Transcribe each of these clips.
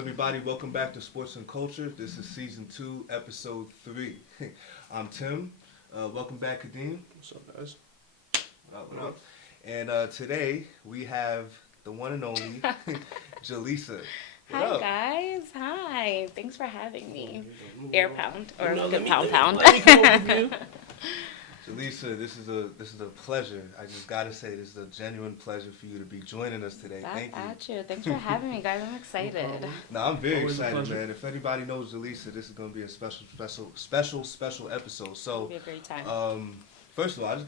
everybody? Welcome back to Sports and Culture. This is season 2, episode 3. I'm Tim. Welcome back, Kadeem. What's up, guys? What up? And today we have the one and only Jaleesa. What Hi up? guys, hi. Thanks for having me. Air pound or good Let pound. me come over here. Jaleesa, this is a pleasure. I just gotta say, this is a genuine pleasure for you to be joining us today. Back Thank you. at you. Thanks for having me, guys. I'm excited. No, I'm very Always a excited, pleasure. man. If anybody knows Jaleesa, this is gonna be a special episode. It'll So, be a great time. first of all, I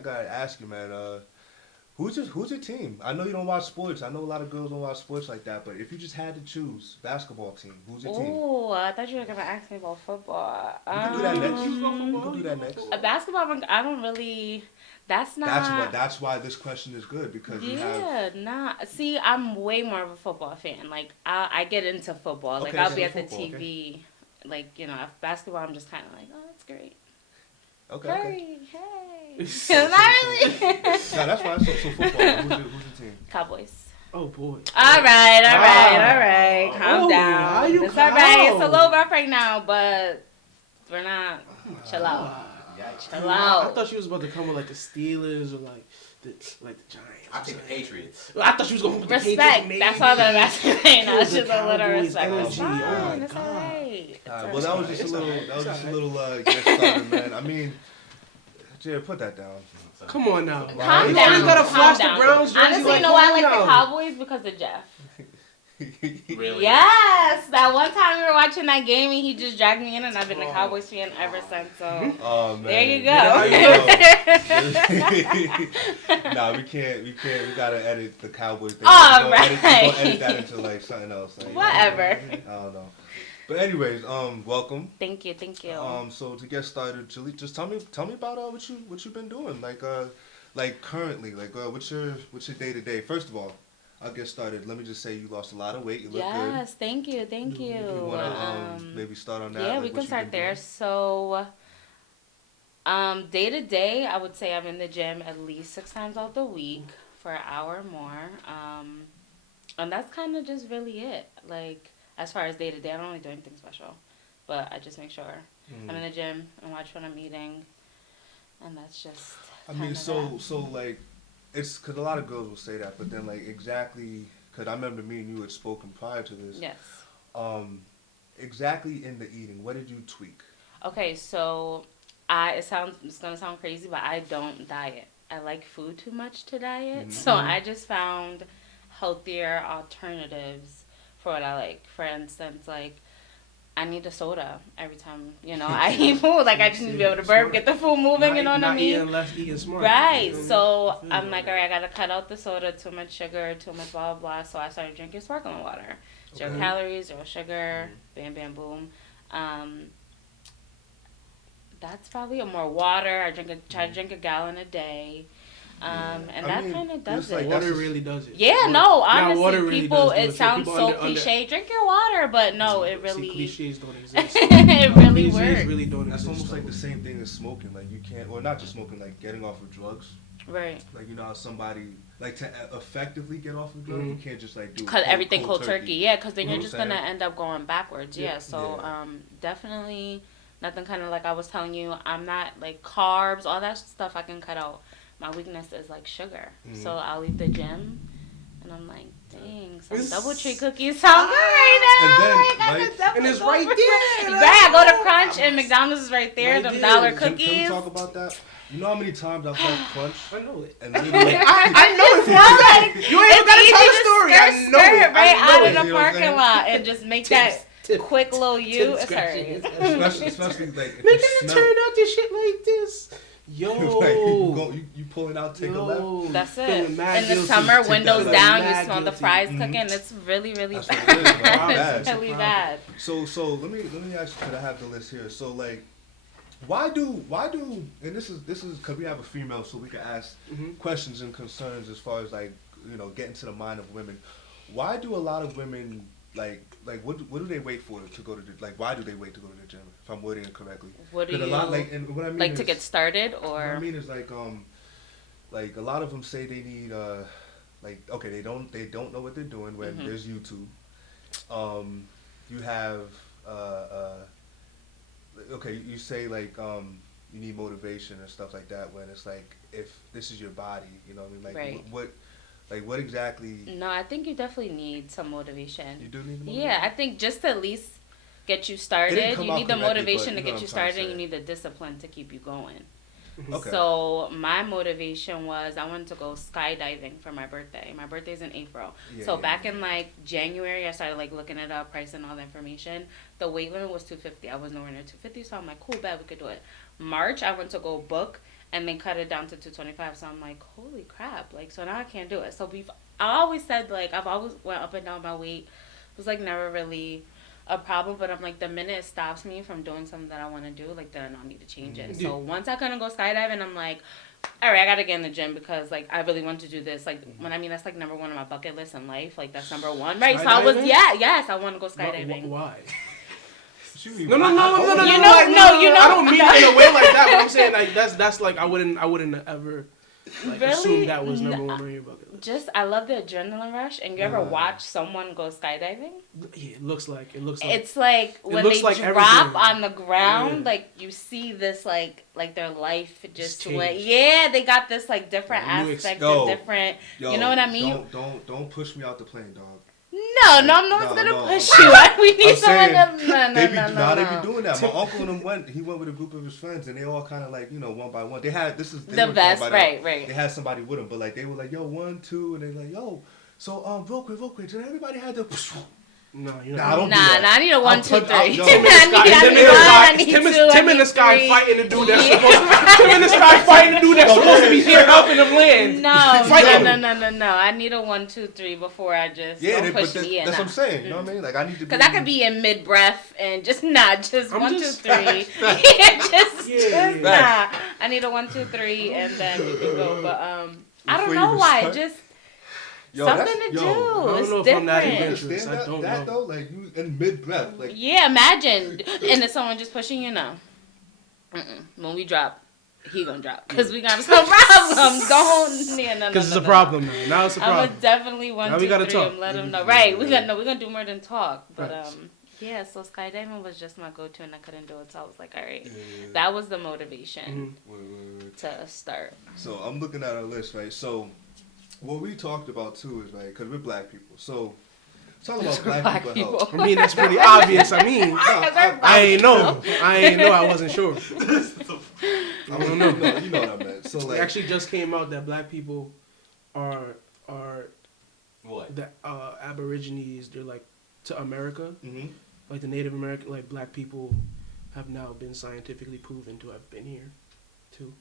gotta ask you, man. Who's your team? I know you don't watch sports. I know a lot of girls don't watch sports like that. But if you just had to choose basketball team, who's your team? Oh, I thought you were gonna ask me about football. You can do that next. You Um, can do that next. Basketball, I don't really. That's not. That's why this question is good because you have. Yeah, nah. See, I'm way more of a football fan. Like, I get into football. Like, Okay, I'll so be at the football, TV. Like, if basketball, I'm just kind of like, oh, that's great. Okay. Hey. Not really. No, that's fine. So football. Who's your team? Cowboys. Oh boy. All right. Calm Oh, down. how you It's all right. It's a calm? little rough right now, but we're not. Chill out. Chill I out. thought she was about to come with like the Steelers or like the Giants. I take the Patriots. I thought she was going with the Respect. Patriots. Maybe. That's all that I'm asking right now. It's The just a little Cowboys respect. It's energy. Oh my fine. It's all God. right. Well, that was just a little get started, man. I mean, Jared, put that down. Come on now. Calm You down. always gotta Calm flash down. the Browns jersey. Honestly, like, you know why I like calm the down. Cowboys? Because of Jeff. Really? Yes. That one time we were watching that game and he just dragged me in, and I've been a Cowboys fan ever since. So Oh man. there you go. Nah, we can't. We gotta edit the Cowboys thing. All We're right. gonna edit that into like something else. Like, Whatever. I don't know. But anyways, welcome. Thank you. So to get started, Julie, just tell me about what you've been doing, like currently, what's your day to day. First of all, I'll get started. Let me just say you lost a lot of weight. You look good. Yes, thank you. You wanna maybe start on that? Yeah, like, we what can you've start been there. doing? So, day to day, I would say I'm in the gym at least 6 times out the week for an hour or more. And that's kind of just really it. Like, as far as day to day, I don't really do anything special, but I just make sure I'm in the gym and watch what I'm eating, and that's just. I mean, kinda so that. like, it's because a lot of girls will say that, but then like exactly, because I remember me and you had spoken prior to this. Yes. Exactly in the eating, what did you tweak? Okay, so it's gonna sound crazy, but I don't diet. I like food too much to diet, so I just found healthier alternatives for what I like. For instance, like I need a soda every time I eat food. Like I just need to be able to burp, get the food moving. You know what I mean? Eating less, eating smart. Right. You know So what I mean? I'm like, all right, I gotta cut out the soda, too much sugar, too much blah blah blah. So I started drinking sparkling water. 0 Okay. calories, 0 sugar, bam bam boom. That's probably more water. Try to drink a gallon a day. And I that mean, kind of does it's like it. that's Water just- really does it. Yeah, Water- no, Now, honestly, water really people, does do it So sounds people so under- cliche. Drink your water, but no, it See, really, cliches don't exist. it really Cliches works. really don't That's exist. almost like though. the same thing as smoking. Like you can't, or not just smoking, like getting off of drugs. Right. Like how somebody like to effectively get off of drugs, you can't just like do Cut everything cold turkey. Yeah, because then You know you're what just I'm going to saying? end up going backwards. Yeah, Yeah. so Yeah. definitely nothing kind of like I was telling you. I'm not like carbs, all that stuff I can cut out. My weakness is like sugar. So I'll leave the gym and I'm like, dang, some It's- DoubleTree cookies sound good right now. And then, Like, I right- could definitely And it's go right for there. it. Right, I go to Crunch and McDonald's is right there. Right Them there. dollar Can we cookies. talk about that? You know how many times I've had Crunch I know it. and literally I know it. Like, You ain't even gotta it's tell easy the to story. I skirt, know it. skirt right I know out it. of the You know what I'm parking saying? lot and just make that Tip. quick little U. Tip It's scratching. hurting. especially like if Making you them smell, turn out this shit like this. Yo. like, you pulling out, take a left. Yo. That's it. Feeling mad In the guilty. summer, Take windows that down, Feeling you mad smell the guilty. fries Mhm. cooking. It's really, really That's bad. what it is, man. It's Bad. really bad. So let me ask you, 'cause I have the list here. So like, why do and this is because we have a female, so we can ask questions and concerns as far as like getting to the mind of women. Why do a lot of women like what do they wait for to go to the why do they wait to go to the gym? If I'm wording it correctly. What do 'Cause you a lot and what I mean like is, to get started, what I or mean is like a lot of them say they need okay, they don't know what they're doing when there's YouTube. You have okay. You say like you need motivation and stuff like that. When it's like if this is your body, you know what I mean? Like Right. what exactly? No, I think you definitely need some motivation. You do need the motivation. Yeah, I think just to at least get you It started, didn't come you out need the correctly, motivation but to you know get what you I'm trying to started, and you say. need the discipline to keep you going. Okay. So my motivation was I wanted to go skydiving for my birthday. My birthday's in April. Yeah, So yeah, back yeah. in like January, I started like looking it up, price and all the information. The weight limit was 250. I was nowhere near 250, so I'm like, cool, bet we could do it. March, I went to go book, and they cut it down to 225. So I'm like, holy crap! Like, so now I can't do it. So I always said like I've always went up and down my weight. It was like never really a problem, but I'm like, the minute it stops me from doing something that I want to do, like, then I need to change it. So once I couldn't go skydiving, I'm like, all right, I gotta get in the gym because like I really want to do this. Like when I mean that's like number one on my bucket list in life. Like that's number one, right? So I was yes, I want to go skydiving. Why? Shoot me, No. You know, I don't mean it in a way like that. But I'm saying like that's like I wouldn't ever like Really? assume that was number one on your bucket list. Just I love the adrenaline rush. And you ever watch someone go skydiving? Yeah, it looks like It's like when looks they like drop everything. on the ground, Yeah. like you see this like their life just changed. went. Yeah, they got this like different aspect Yo, of different. Yo, you know what I mean? Don't push me out the plane, dog. No, I'm not gonna no, push I'm- you. We need I'm someone saying, to. They be No. doing that. My uncle and them he went with a group of his friends, and they all kind of like, you know, one by one. They had they The were best, going by right. They had somebody with them, but like they were like, yo, 1, 2, and they like, yo, so real quick, did everybody had to? No, you know. Nah, I don't do that. I need a 1, 2, 3. Yo, Tim in the sky fighting the dude that's supposed. Tim in the sky fighting the dude that's supposed to be here helping him land. No. I need a 1, 2, 3 before I just don't push me in. That's what I'm saying. You know what I mean? Like I need to. Because I could be in mid breath and just just I'm 1, 2, just- 3. Yeah. Nah. I need a 1, 2, 3 and then we can go. But I Before don't you know even why. start? Just Yo, something that's- to yo, do. I don't It's know if I'm that different. adventurous. Understand I don't that know. though? Like you in mid breath, like Yeah, imagine. And if someone just pushing you, no. When we drop, he gonna drop. Because we got some problems. Don't. Yeah, no. Because it's a problem now. Now it's a I problem. would definitely 1, Now 2, we gotta 3 talk. and let them know. Right. We're Yeah. gonna do more than talk. But Right. yeah, so skydiving was just my go-to and I couldn't do it. So I was like, all right. Yeah. That was the motivation Wait. to start. So I'm looking at our list, right? So what we talked about too is like, because we're black people, so talk about black people health. I mean, that's pretty obvious. I mean, I I ain't know. I wasn't sure. I don't know. No, you know what I meant. So It like, actually just came out that black people are What? the Aborigines. They're like to America, mhm. like the Native American, like black people have now been scientifically proven to have been here, too,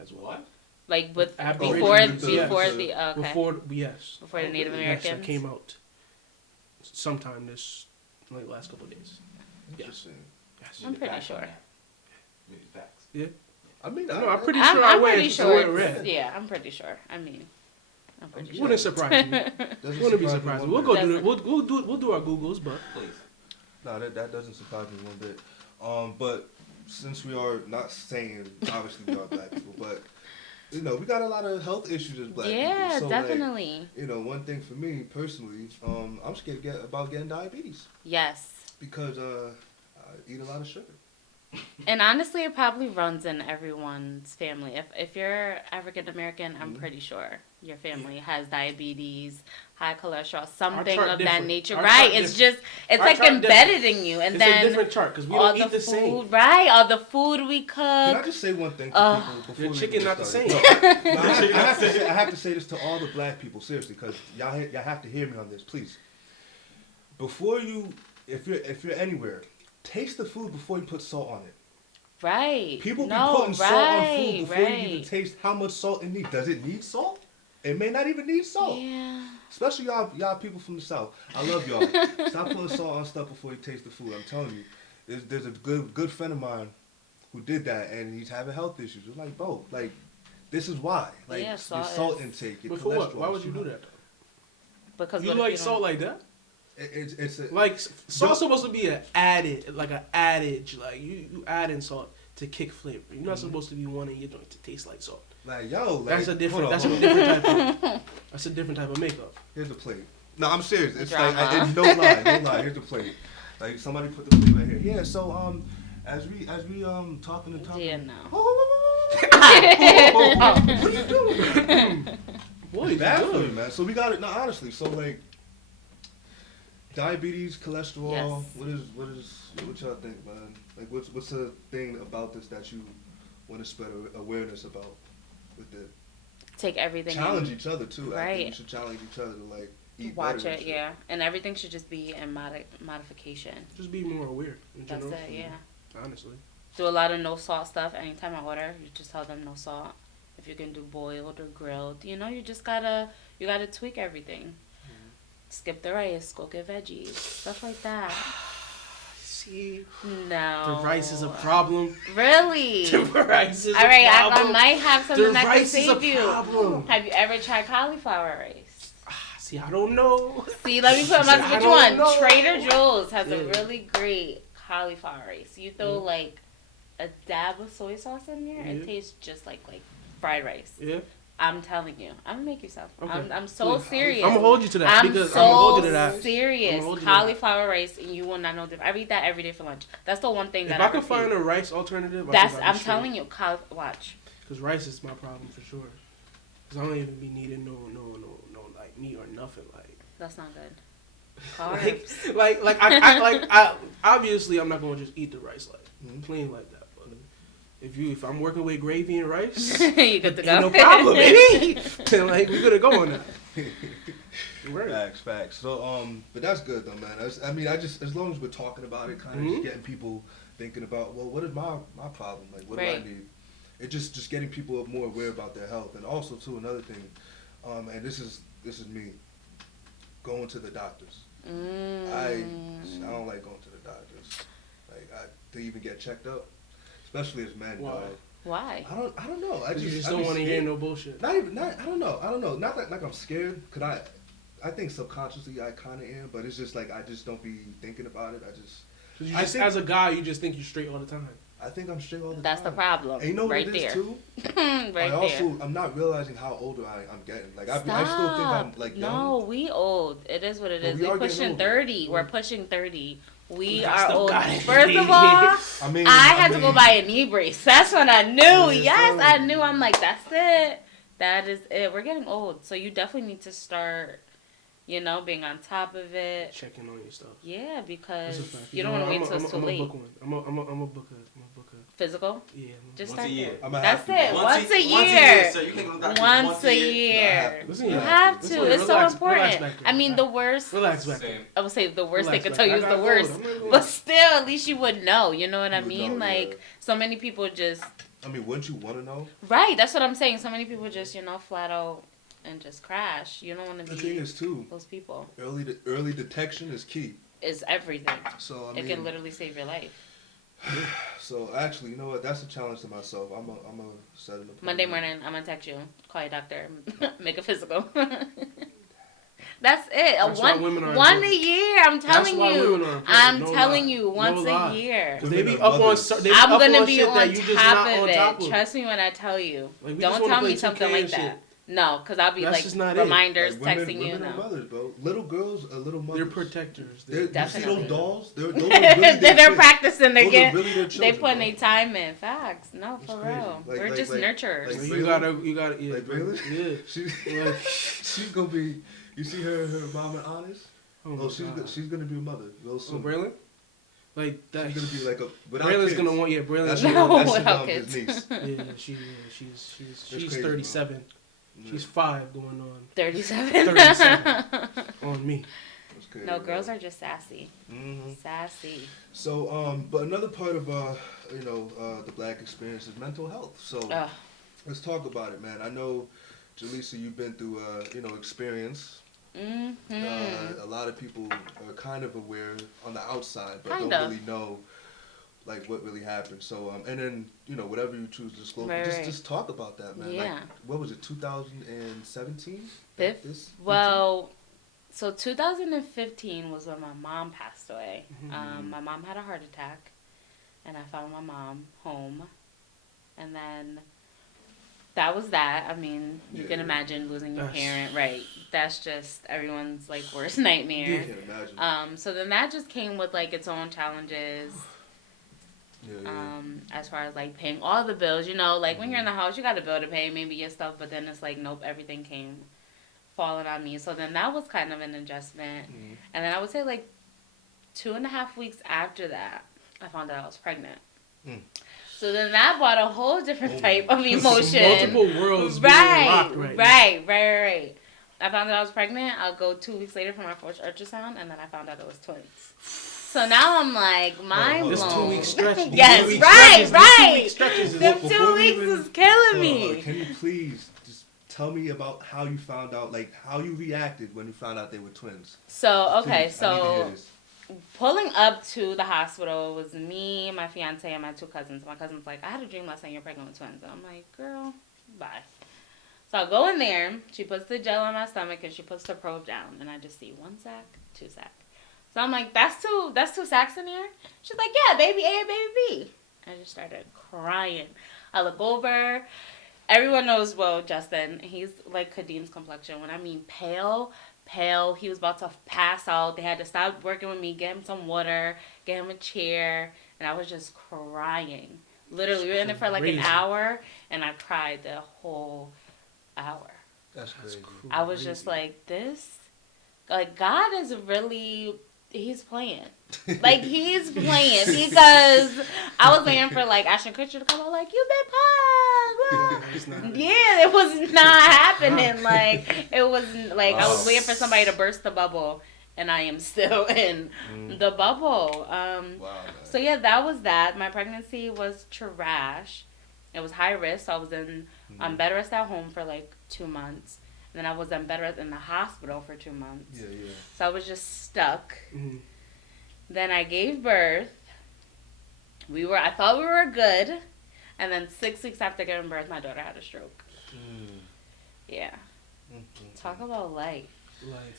as well. What? Like with Aborigines, before yes. the okay. Before Before the Native yes, Americans. that came out sometime this like last couple of days. Interesting. Yes. I'm pretty sure. Maybe facts. I mean, No, I'm pretty I'm sure. pretty sure. Where we're at. Yeah, I'm pretty sure. I mean, I'm pretty sure. Wouldn't surprise me. Wouldn't be surprised. We'll go do it. We'll do our Googles, but Please. No, that doesn't surprise me one bit. But since we are not saying, obviously we are black people, but you know, we got a lot of health issues as black Yeah, people. So, definitely. like, you know, one thing for me personally, I'm scared about getting diabetes Yes. because I eat a lot of sugar. And honestly, it probably runs in everyone's family. If you're African American, I'm pretty sure your family has diabetes, high cholesterol, something chart of that different. nature. Our Right? chart It's just it's Our like chart embedded in you, and it's then a different chart because we all don't eat the food, same. right? All the food we Can I cook. just say one thing to people before Your we chicken get not the started? same. No, I have to say this to all the black people, seriously, because y'all have to hear me on this, please. Before you, if you're anywhere, taste the food before you put salt on it. Right. People be No, putting salt on food right, before you right. even taste how much salt it needs. Does it need salt? It may not even need salt. Yeah. Especially y'all people from the South. I love y'all. Stop putting salt on stuff before you taste the food. I'm telling you. There's a good friend of mine who did that, and he's having health issues. It's like, bro, like, this is why. Like, Yeah, your salt salt is- intake, your But for what? cholesterol. Why would you do that? Because You what if like don't- salt like that? It's a, Like salt's supposed to be an added, like an adage. Like you add in salt to kick flavor. You're not supposed to be wanting your joint to taste like salt. like, yo, like, That's a different. hold on, That's a hold on. different type of. That's a different type of makeup. Here's a plate. No, I'm serious. It's Drama. it's no lie. Here's the plate. Like somebody put the plate right here. Yeah. So as we talking and talking. Yeah, no. What are you doing? Boy, Bad you for you, good. man. So we got it. No, honestly. So like, diabetes, cholesterol. Yes. What y'all think, man? Like, what's the thing about this that you want to spread awareness about with it? Take everything. Challenge each other too. I think Right. we should challenge each other to like eat Watch better and it, shit. yeah. And everything should just be in modification. Just be more aware in That's general. it, yeah. Honestly. Do a lot of no salt stuff. Anytime I order, you just tell them no salt. If you can do boiled or grilled, you just gotta tweak everything. Skip the rice, go get veggies, stuff like that. See, No. the rice is a problem. Really? The rice is All right, a I problem. might have something The that can rice is a save you. problem. Have you ever tried cauliflower rice? See, I don't know. See, let me put See, I which don't one. know. Trader Joe's has a Yeah. really great cauliflower rice. You throw Yeah. like a dab of soy sauce in there, Yeah. it tastes just like fried rice. Yeah. I'm telling you, I'm gonna make you some. Okay. I'm so Please. serious. I'm gonna hold you to that I'm because so I'm gonna hold you to that. serious. I'ma hold you to that. Cauliflower rice, and you will not know different. I eat that every day for lunch. That's the one thing If that I could find a rice alternative, I'm telling you, watch. Because rice is my problem for sure. Because I don't even be needing no like meat or nothing like. That's not good. Carbs. I obviously I'm not gonna just eat the rice like plain like that. But if I'm working with gravy and rice, You good to go. ain't no problem, baby. Like we gonna go on that. Right. Facts. So but that's good though, man. As long as we're talking about it, kind of just getting people thinking about, well, what is my problem? Like, what do I need? It just getting people more aware about their health, and also too another thing, and this is me, going to the doctors. I don't like going to the doctors, like to even get checked up, especially as men. Why? Why? I don't know. You just don't want to hear no bullshit. I don't know. Not like I'm scared, cause I think subconsciously I kind of am, but it's just like I just don't be thinking about it. As a guy, you just think you're straight all the time. I think I'm straight all the time. That's the problem. And you know what right it is there. too? I'm not realizing how older I'm getting. Like I still think I'm like young. No, we old. It is what it is. we are We're getting pushing older. 30. We're pushing 30. We That's are the old. guy. First of all, I had to go mean, buy a knee brace. That's when I knew. Yeah, Yes, so- I knew. I'm like, that's it. That is it. We're getting old. So you definitely need to start, being on top of it. Checking on your stuff. Yeah, because That's a fact. you don't want to wait till it's too I'm late. book one. I'm a book a. Physical? Yeah. Just Once a start year. there. That's it. Once a Once year. so you can go to the doctor Once a year. Listen, You yeah. have Listen, to. It's so relax important. back there. I mean, the worst. Relax back there. Same. I would say the worst they Relax could back tell you there. is the I gotta worst. go. I'm gonna go. But still, at least you would know. You know what I You would mean? know, Like, yeah. so many people just. I mean, wouldn't you want to know? Right, that's what I'm saying. So many people just, flat out and just crash. You don't want to The thing be is too, those people. early detection is key. It's everything. So It can literally save your life. So actually, you know what? That's a challenge to myself. I'm a set an appointment. Monday morning, I'm going to text you. Call your doctor. Make a physical. That's it. That's why women are One a important. year. I'm telling why you. women are important. I'm No telling lie. you. Once No a lie. year. Because they be Women up are on mothers. they be I'm up gonna on be shit on that you just top not of on it. top of. Trust me when I tell you. Like, we Don't just wanna tell play me something 2K like and shit. that. No, because I'll be That's just not like it. reminders Like, texting you women are now. mothers, bro. Little girls are little mothers. They're protectors. You see Definitely. those dolls? Those are really their They're kids. practicing. They're Those are getting. really their They children, putting bro. their time in. Facts. No, It's for crazy. real. Like- We're like- just like- nurturers. like- You gotta, yeah. Like Braylon? Yeah. She, she's gonna be. You see her mom and honest? Oh, my God. she's gonna be a mother real Oh, soon. Braylon? Like that. She's gonna be like a. Without Braylon's kids. gonna want. Yeah, Braylon's That's, gonna No, that's without his kids. niece. she's crazy, 37. Yeah. She's 5 going on 37. 37 on me. That's crazy, No, bro. girls are just sassy. Mhm. Sassy. So, but another part of the black experience is mental health. So Ugh. let's talk about it, man. I know, Jaleesa, you've been through experience. Mm-hmm. A lot of people are kind of aware on the outside, but Kind don't of. really know like what really happened. So, and then whatever you choose to disclose, Right, right. just talk about that, man. Yeah. Like, what was it, 2017? Well, so 2015 was when my mom passed away. Mhm. My mom had a heart attack, and I found my mom home. And then that was that. I mean, you Yeah, can yeah. imagine losing your That's- parent, right? That's just everyone's like worst nightmare. I can't imagine. So then that just came with like its own challenges. Yeah. As far as like paying all the bills, you know, like when you're in the house, you got a bill to pay, maybe your stuff, but then it's like, nope, everything came falling on me. So then that was kind of an adjustment. And then I would say like 2.5 weeks after that, I found out I was pregnant. So then that brought a whole different type of emotion. Multiple worlds being rocked Right. I found out I was pregnant. I'll go 2 weeks later for my first ultrasound, and then I found out it was twins. So now I'm like, mind blown. This 2 week stretch. Yes, 2 week right. stretches, 2 week stretches is Them Before 2 we weeks even- is killing me. Can you please just tell me about how you found out, like how you reacted when you found out they were twins? So, okay, Please, I need to so hear this. pulling up to the hospital was me, my fiance, and my 2 cousins. My cousin's like, I had a dream last night you're pregnant with twins. And I'm like, girl, bye. So I go in there. She puts the gel on my stomach and she puts the probe down. And I just see 1 sack, 2 sack. So I'm like, that's two sacks in here? She's like, yeah, baby A and baby B. I just started crying. I look over. Everyone knows, well, Justin, he's like Kadeem's complexion. When I mean pale. He was about to pass out. They had to stop working with me, get him some water, get him a chair. And I was just crying. Literally, we were in there for like an hour. And I cried the whole hour. That's crazy. I was just like, like, God is really, he's playing. Like, he's playing because I was waiting for, like, Ashton Kutcher to come out, like, you've been paused. Yeah, it was not happening. Like, it was, like, I was waiting for somebody to burst the bubble, and I am still in the bubble. So, yeah, that was that. My pregnancy was trash. It was high risk, so I was on bed rest at home for, like, 2 months. And then I was on bed rest in the hospital for 2 months. Yeah. So I was just stuck. Then I gave birth. I thought we were good. And then 6 weeks after giving birth, my daughter had a stroke. Yeah. Talk about life.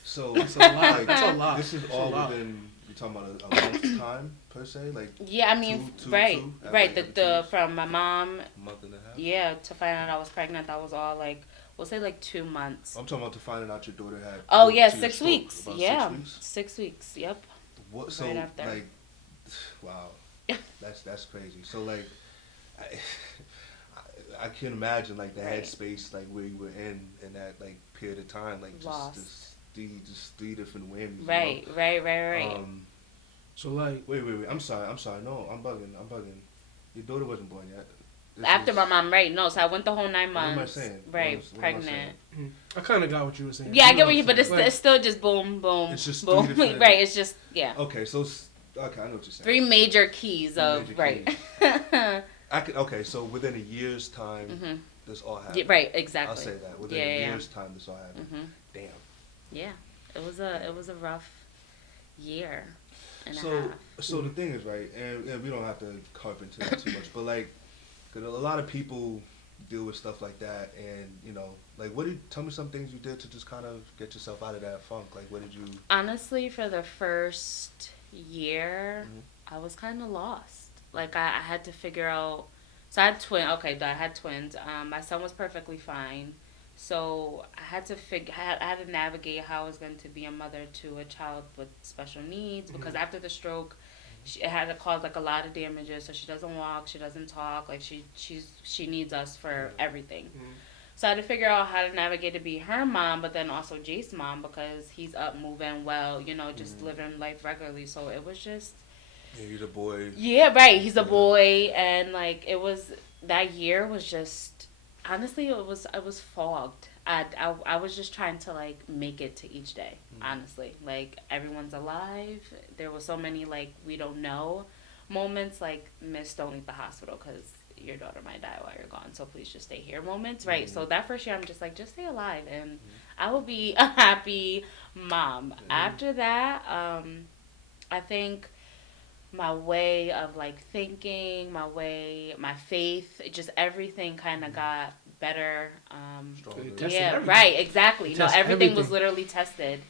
So That's a lot. That's a lot. This is That's all a lot. within, you're talking about a month's time per se, like Yeah, I mean, two, right. after Right. like The 2 from my mom, a month and a half. yeah, to find out I was pregnant, that was all like, we'll say like 2 months. I'm talking about to finding out your daughter had. Oh yeah, she had 6 stroke. weeks. About Yeah, 6 weeks. 6 weeks. Yep. What? So Right after. like, wow, that's crazy. So like, I can imagine like the Right. headspace like where you were in that like period of time, like Lost. just three different wins. Right. You know? Right. So like, Wait. I'm sorry. No, I'm bugging. Your daughter wasn't born yet. This After is- my mom, right? No, so I went the whole 9 What am I months. saying? Right, What am I pregnant. I kind of got what you were saying. Yeah, I You get know what you, but saying? it's still just boom, boom, It's just boom. three different- Right, it's just Okay, so okay, I know what you're saying. 3 major keys Three of major right. keys. Okay, so within a year's time, Mhm. this all happened. Yeah, right, exactly. I'll say that within Yeah, a yeah. year's time, this all happened. Mhm. Damn. Yeah, it was a rough year and a So half. the thing is, right, and we don't have to harp into that too much, but like, 'cause a lot of people deal with stuff like that, and you know, like, tell me some things you did to just kind of get yourself out of that funk. Like, what did you? Honestly, for the first year, I was kind of lost. Like I had to figure out. So I had I had twins. My son was perfectly fine. So I had to I had to navigate how I was going to be a mother to a child with special needs because after the stroke, it had to cause like a lot of damages. So she doesn't walk, she doesn't talk. Like she needs us for everything. So I had to figure out how to navigate to be her mom, but then also Jace's mom because he's up moving well, you know, just living life regularly. So it was just. Yeah, he's a boy. Yeah, right. He's a boy, and like it was that year was just honestly it was fogged. I was just trying to like make it to each day. Honestly, like everyone's alive. There were so many like we don't know moments. Like Miss, don't leave the hospital because your daughter might die while you're gone. So please just stay here. Moments, right? So that first year, I'm just like just stay alive, and I will be a happy mom. After that, I think. My way of like thinking, my faith, just everything kind of got better. Stronger. Tested Yeah, everything. right, exactly. No, Test everything was everything. literally tested.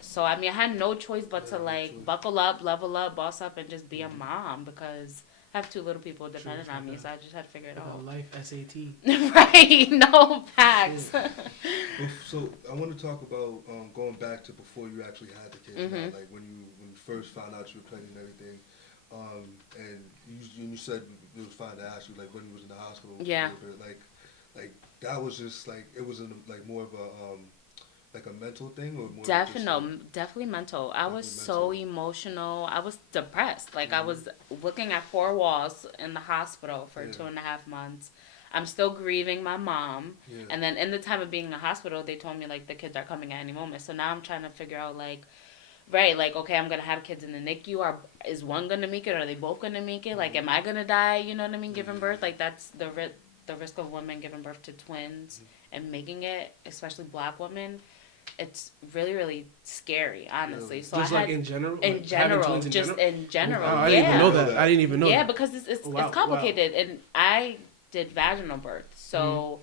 So I mean, I had no choice but to like buckle up, level up, boss up, and just be a mom because I have 2 little people dependent on me, like so I just had to figure it Like out. a life SAT. Right? No facts. So I want to talk about going back to before you actually had the kids, like when you first found out you were pregnant and everything, and you said it was fine to ask you like when you was in the hospital. Yeah. Like that was just like it was like more of a like a mental thing or more Definitely mental. I was so emotional. I was depressed. Like I was looking at 4 walls in the hospital for 2.5 months. I'm still grieving my mom. Yeah. And then in the time of being in the hospital, they told me like the kids are coming at any moment. So now I'm trying to figure out like, right, like, okay, I'm going to have kids in the NICU. Is one going to make it? Are they both going to make it? Like, am I going to die? You know what I mean? Giving birth. Like that's the risk of women giving birth to twins and making it, especially Black women. It's really, really scary, honestly. So just I like in general? In general. Just in general. I didn't even know that. I didn't even know that. Yeah, because it's complicated. Wow. And I did vaginal birth. So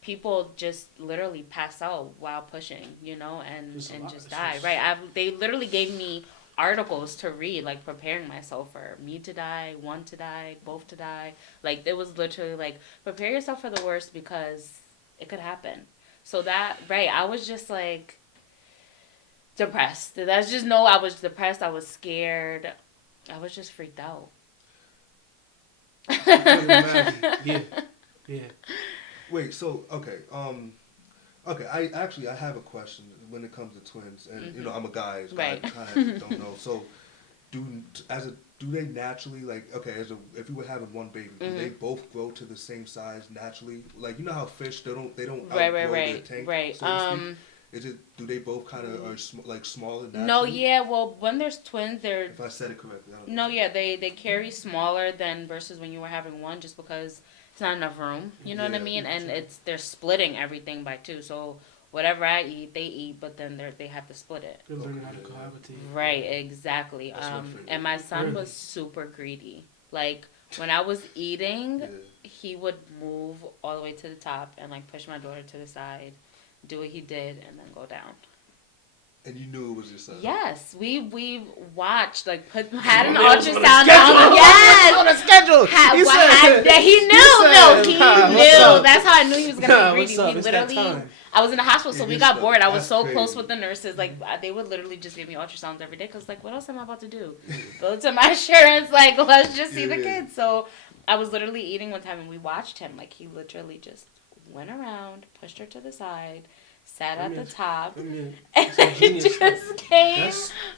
people just literally pass out while pushing, you know, and just die. Right. They literally gave me articles to read, like preparing myself for me to die, one to die, both to die. Like it was literally like, prepare yourself for the worst because it could happen. So that, right, I was just like depressed. That's just I was depressed. I was scared. I was just freaked out. Yeah. Wait, so, okay. I have a question when it comes to twins. And, you know, I'm a guy, so I kind of don't know. So, do they naturally, like, okay, if you were having one baby, do they both grow to the same size naturally? Like, you know how fish, they don't outgrow their tank, so to speak? Do they both kind of are smaller naturally? No, yeah, well, when there's twins, they're... If I said it correctly. I don't know. No, yeah, they carry smaller than versus when you were having one just because it's not enough room, you know what I mean? And they're splitting everything by 2, so... Whatever I eat, they eat, but then they have to split it. They're learning how to cohabitate. Right, exactly. And my son was super greedy. Like, when I was eating, he would move all the way to the top and, like, push my daughter to the side, do what he did, and then go down. And you knew it was your son? Yes. We watched, like, had an ultrasound. Yes! On a schedule! He knew. That's how I knew he was going to be greedy. We literally... I was in the hospital, so we got bored. I was so close with the nurses. Like, they would literally just give me ultrasounds every day. Because, like, what else am I about to do? Go to my insurance, like, let's just see the kids. So, I was literally eating one time, and we watched him. Like, he literally just went around, pushed her to the side, sat at the top, and just came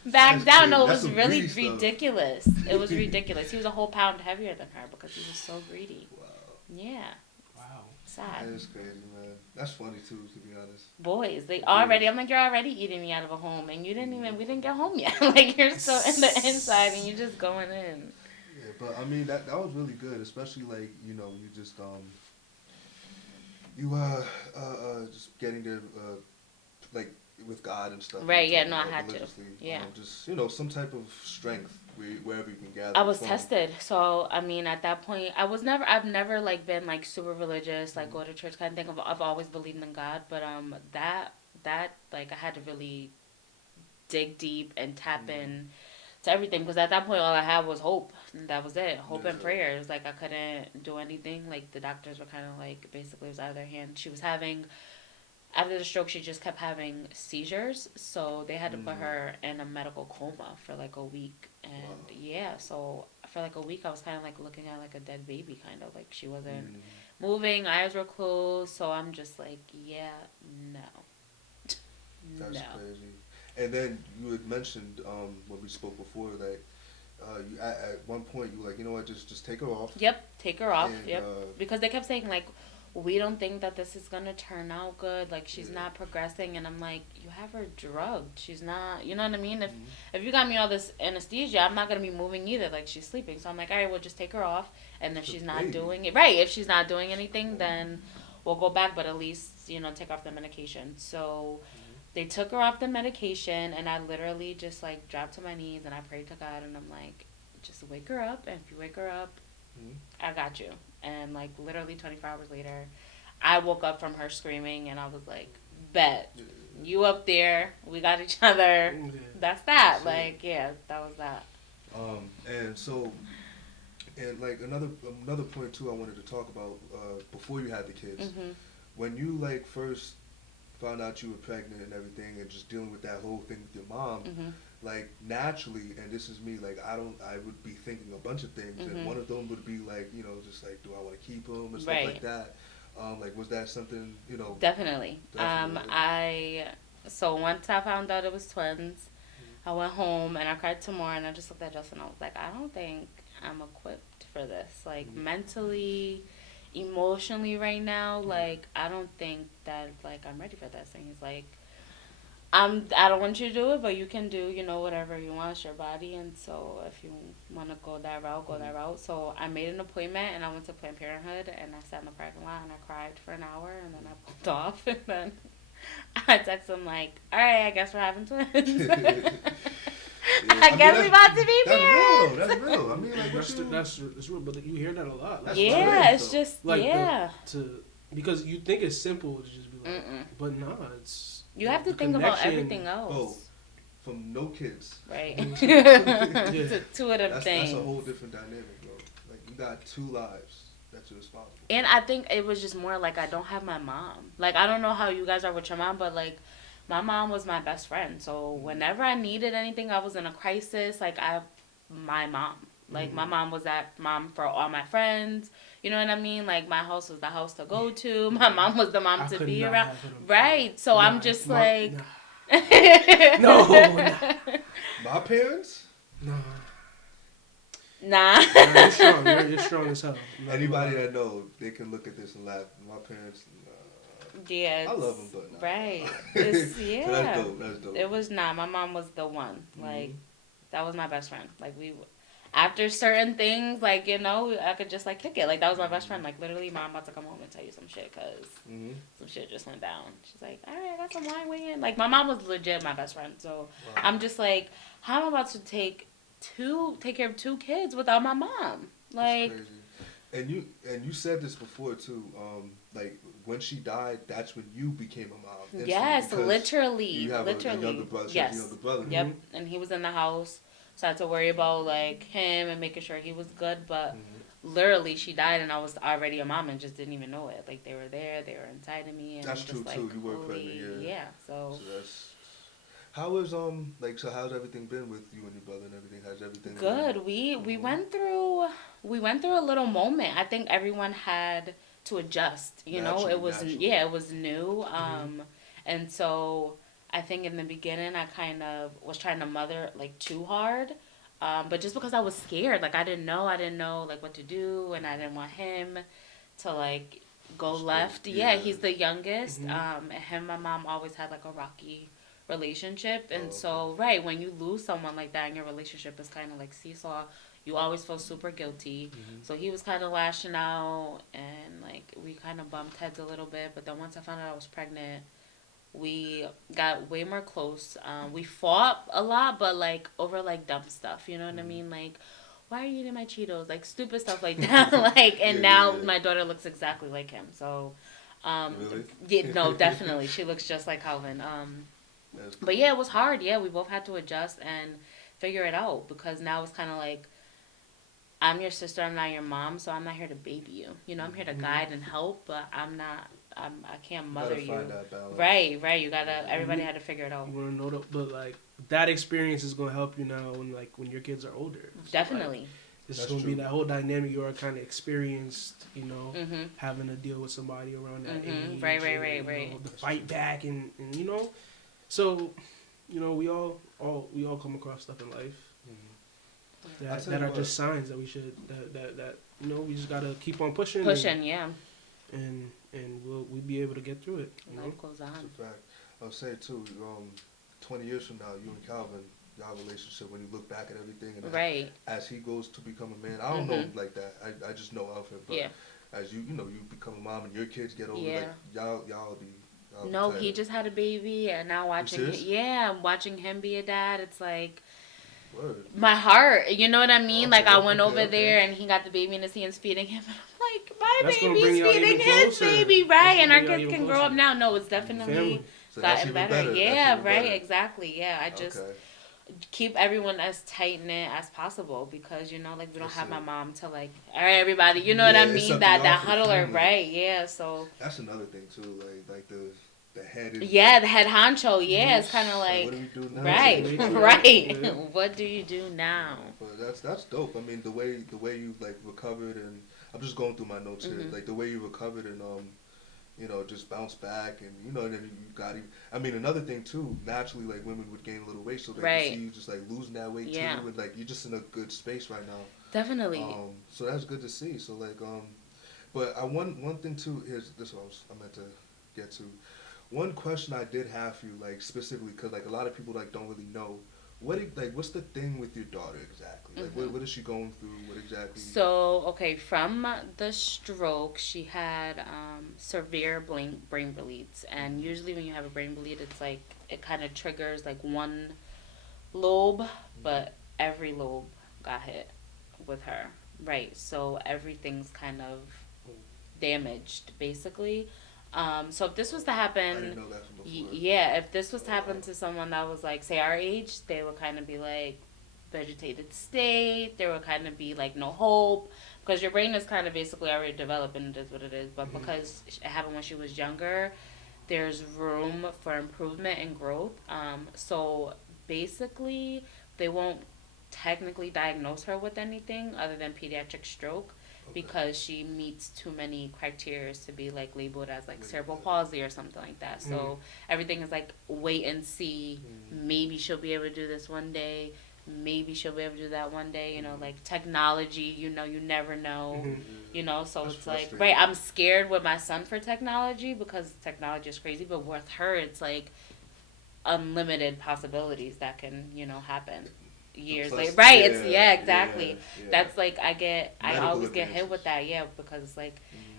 back down. No, it was really ridiculous. It was ridiculous. He was a whole pound heavier than her because he was so greedy. Wow. Yeah. Sad. That is crazy, man. That's funny too, to be honest. Boys, I'm like, you're already eating me out of a home, and we didn't get home yet. Like, you're still in the inside, and you're just going in. Yeah, but I mean, that was really good, especially like, you know, you just, just getting there, like, with God and stuff. Right, yeah, no, I had to. Yeah. Just, you know, some type of strength wherever you can gather. I was tested. So, I mean, at that point, I've never, like, been, like, super religious, like, go to church kind of thing. I've always believed in God. But, that, like, I had to really dig deep and tap in to everything. Because at that point, all I had was hope. And that was it. Hope and prayers. Like, I couldn't do anything. Like, the doctors were kind of, like, basically it was out of their hand. She was having... After the stroke, she just kept having seizures, so they had to put her in a medical coma for like a week. And so for like a week, I was kind of like looking at like a dead baby, kind of like she wasn't moving, eyes were closed. So I'm just like, no. That's crazy. And then you had mentioned when we spoke before that you at one point you were like, you know what, just take her off. Yep, take her off. And, because they kept saying like, we don't think that this is going to turn out good. Like, she's not progressing. And I'm like, you have her drugged. She's not, you know what I mean? If you got me all this anesthesia, I'm not going to be moving either. Like, she's sleeping. So I'm like, all right, we'll just take her off. And if she's not doing it, if she's not doing anything, then we'll go back. But at least, you know, take off the medication. So they took her off the medication. And I literally just, like, dropped to my knees. And I prayed to God. And I'm like, just wake her up. And if you wake her up, I got you. And, like, literally 24 hours later, I woke up from her screaming, and I was like, bet. You up there. We got each other. That's that. Like, that was that. And so, And like another point too, I wanted to talk about before you had the kids, when you like first found out you were pregnant and everything, and just dealing with that whole thing with your mom, like naturally, and this is me, like I would be thinking a bunch of things, and one of them would be like, you know, just like, do I want to keep him and stuff like that. Like, was that something, you know? Definitely. So once I found out it was twins, I went home and I cried some more, and I just looked at Justin. I was like, I don't think I'm equipped for this. Like mentally, emotionally, right now, like I don't think that like I'm ready for this. And he's like, I don't want you to do it, but you can do, you know, whatever you want. It's your body, and so if you want to go that route, go that route. So I made an appointment, and I went to Planned Parenthood, and I sat in the parking lot, and I cried for an hour, and then I pulled off, and then I texted him like, all right, I guess we're having twins. I guess we about to be parents. That's real. I mean, like, that's real, but you hear that a lot. Like, it's just like because you think it's simple to just be like, but nah, it's. You have to think about everything else. Oh, from no kids. Right. Yeah. Two of them things. That's a whole different dynamic, bro. Like, you got 2 lives that you're responsible for. And I think it was just more like I don't have my mom. Like, I don't know how you guys are with your mom, but like, my mom was my best friend. So whenever I needed anything, I was in a crisis, like, I have my mom. Like, my mom was that mom for all my friends. You know what I mean? Like, my house was the house to go to. My mom was the mom to be around. Right. So I'm just like... No. My parents? Nah. You're strong. You're strong as hell. Anybody that knows, they can look at this and laugh. My parents... Yeah, I love them, but nah. Right. So that's dope. It was my mom was the one. Like, that was my best friend. Like, after certain things, like, you know, I could just, like, kick it. Like, that was my best friend. Like, literally, Mom about to come home and tell you some shit because some shit just went down. She's like, all right, I got some wine waiting. Like, my mom was legit my best friend. So, I'm just like, how am I about to take care of 2 kids without my mom? Like... That's crazy. And you said this before, too. Like, when she died, that's when you became a mom. Yes, literally. You have a younger brother. Yes. Younger brother. Yep. And he was in the house. So I had to worry about, like, him and making sure he was good. But literally, she died, and I was already a mom and just didn't even know it. Like, they were there. They were inside of me. And that's just, true, like, too. You were pregnant, yeah. So that's... How's everything been with you and your brother and everything? How's everything good. We went through a little moment. I think everyone had to adjust. You know, it was new. And so I think in the beginning I kind of was trying to mother like too hard. But just because I was scared, like I didn't know like what to do, and I didn't want him to like go left. Yeah, he's the youngest. And him and my mom always had like a rocky relationship, and so when you lose someone like that and your relationship is kind of like seesaw, you always feel super guilty. So he was kind of lashing out, and like we kind of bumped heads a little bit, but then once I found out I was pregnant, we got way more close. We fought a lot, but like over like dumb stuff, you know what I mean? Like, why are you eating my Cheetos? Like stupid stuff like that. Like, and now my daughter looks exactly like him. So really? yeah, no, definitely she looks just like Calvin. But yeah, it was hard. Yeah, we both had to adjust and figure it out, because now it's kind of like, I'm your sister, I'm not your mom, so I'm not here to baby you. You know, I'm here to guide and help, but I can't mother you. Find that balance. Right. You gotta. Everybody had to figure it out. You want to know that, but like that experience is gonna help you now when your kids are older. So, Definitely. Like, it's gonna be that whole dynamic you are kind of experienced, you know, having to deal with somebody around that age. Right. You know, the fight back and you know. So, you know, we all come across stuff in life that are just signs that we should that you know, we just gotta keep on pushing. And we'll be able to get through it. Life goes on. That's a fact. I'll say too. 20 years from now, you and Calvin, y'all relationship, when you look back at everything, and as he goes to become a man, I don't know like that. I just know of him. But as you become a mom and your kids get older, like y'all be. No, he just had a baby, and now I'm watching him be a dad. It's like my heart, you know what I mean? Like I went over there, and he got the baby in his hands, feeding him, and I'm like, my baby's feeding his baby, right? And our kids can grow up now. No, it's definitely gotten better. Yeah, right, exactly. Yeah, I just keep everyone as tight knit as possible because we don't have my mom to all right, everybody, you know what I mean? That huddler, right? Yeah. So that's another thing too, like the head is the head honcho. Yeah, it's kind of like what do we do now? right, right. Yeah. What do you do now? But that's dope. I mean, the way you like recovered, and I'm just going through my notes here, like the way you recovered and just bounce back, and and then you got it. I mean, another thing too, naturally, like women would gain a little weight, so they see you just like losing that weight too, and like you're just in a good space right now. Definitely. So that's good to see. So like, but one thing too is this. I meant to get to. One question I did have for you, like specifically, because like a lot of people like don't really know. What's the thing with your daughter exactly? Like, what is she going through? What exactly? So, okay, from the stroke, she had severe brain bleeds, and usually when you have a brain bleed, it's like it kind of triggers like one lobe, but every lobe got hit with her, right? So everything's kind of damaged, basically. So if this was to happen, I didn't know that from before. if this was to happen to someone that was like, say, our age, they would kind of be like vegetated state. There would kind of be like no hope because your brain is kind of basically already developed and it is what it is. But because it happened when she was younger, there's room for improvement and growth. So basically, they won't technically diagnose her with anything other than pediatric stroke. Because she meets too many criteria to be like labeled as like cerebral palsy or something like that. So everything is like wait and see. Maybe she'll be able to do this one day. Maybe she'll be able to do that one day. Like technology. You never know. So that's it's like right. I'm scared with my son for technology because technology is crazy. But with her, it's like unlimited possibilities that can happen. Years later, right? It's exactly. That's like I always get hit with that, because like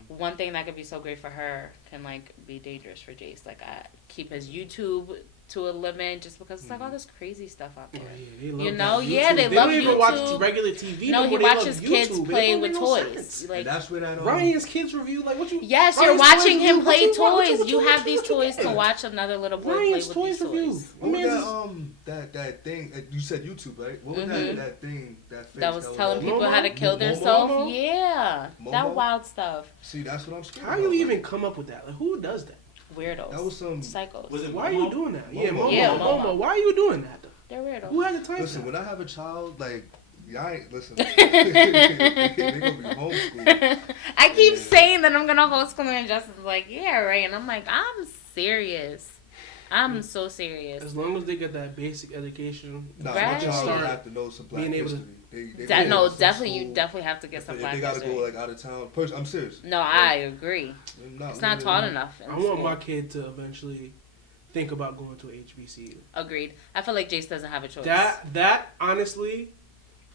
one thing that could be so great for her can like be dangerous for Jace. Like I keep his YouTube to a limit just because it's like all this crazy stuff out there. They love they love don't even YouTube. watch regular TV. No, he watches kids play with toys. Like that's where that Ryan's kids review. Like what you? Yes, Ryan's you're watching him play toys. You have these toys to watch another little boy Ryan's play with these toys. What was that thing? You said YouTube, right? What was that thing? That was telling people how to kill themselves. Yeah, that wild stuff. See, that's what I'm scared. How you even come up with that? Like who does that? Weirdos. That was some psychos. Why are you doing that? Momo. Why are you doing that? They're weirdos. Who has the time? Listen, when I have a child, like I ain't listen. They gonna be homeschooled. I keep saying that I'm gonna homeschool her, and Justin's like, yeah, right, and I'm like, I'm serious. I'm so serious. As long as they get that basic education, my child will have to know some black history. You definitely have to get some black history. They gotta go like out of town. I'm serious. No, I agree. It's not taught enough. I want my kid to eventually think about going to HBCU. Agreed. I feel like Jace doesn't have a choice. That honestly,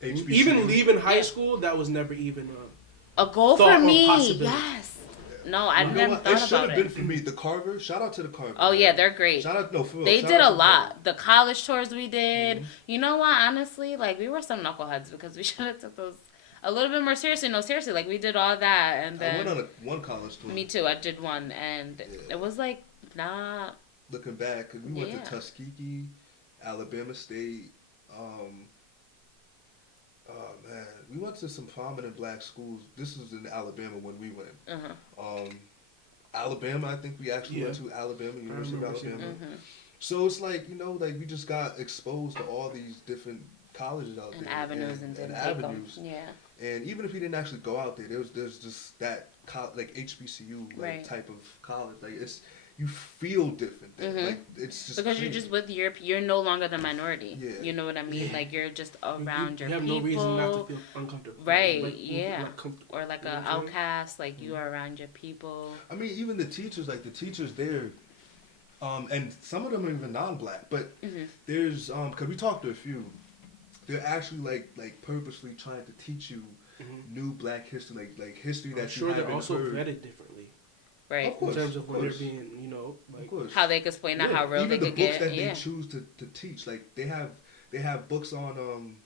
HBCU. Even leaving high school, that was never even a goal for me. Yes. No, I never thought about it. It should have been for me. The Carver, shout out to the Carver. Oh, yeah, they're great. Shout out, no, for real. They did a lot. The college tours we did. You know what, honestly, like, we were some knuckleheads because we should have took those a little bit more seriously. No, seriously, like, we did all that, and then... I went on one college tour. Me too, I did one, and it was, like, not... Looking back, we went to Tuskegee, Alabama State, oh man, we went to some prominent black schools. This was in Alabama when we went. Alabama, I think we actually went to Alabama, University of Alabama. So it's like, like we just got exposed to all these different colleges out there. Avenues and avenues. Yeah. And even if we didn't actually go out there, there's just that like HBCU type of college. Like you feel different there. Like it's just because you're just with you're no longer the minority. Yeah. You know what I mean? Like you're just around your people. You have no reason not to feel uncomfortable. Right, or like an outcast, like you are around your people. I mean, even the teachers there, and some of them are even non-black, but there's because we talked to a few, they're actually like purposely trying to teach you new black history, like history that you haven't heard. I'm sure they're also vetted differently. Right. Of course, in terms of when they're being, like... How they can explain out how real they could get. Even the books that they choose to teach, like, they have books on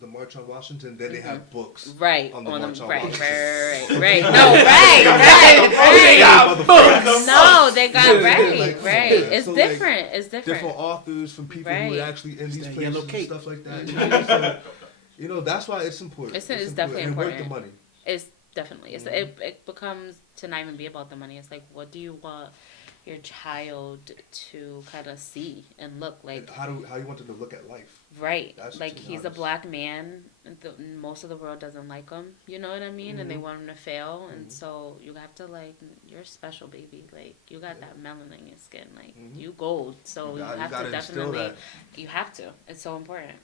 the March on Washington, then they have books on the March on Washington. Right. No, right. No, They got right. Yeah. It's So, different. It's different. Different authors from people who are actually in these places and stuff like that. You know, that's why it's important. It's definitely important. And worth the money. It's definitely. It becomes to not even be about the money. It's like, what do you want your child to kind of see and look like? How you want them to look at life? Right. That's like he's a black man. Most of the world doesn't like him. You know what I mean? And they want him to fail. And so you have to like, you're special, baby. Like you got that melanin in your skin. Like you gold. So you have to definitely. You have to. It's so important.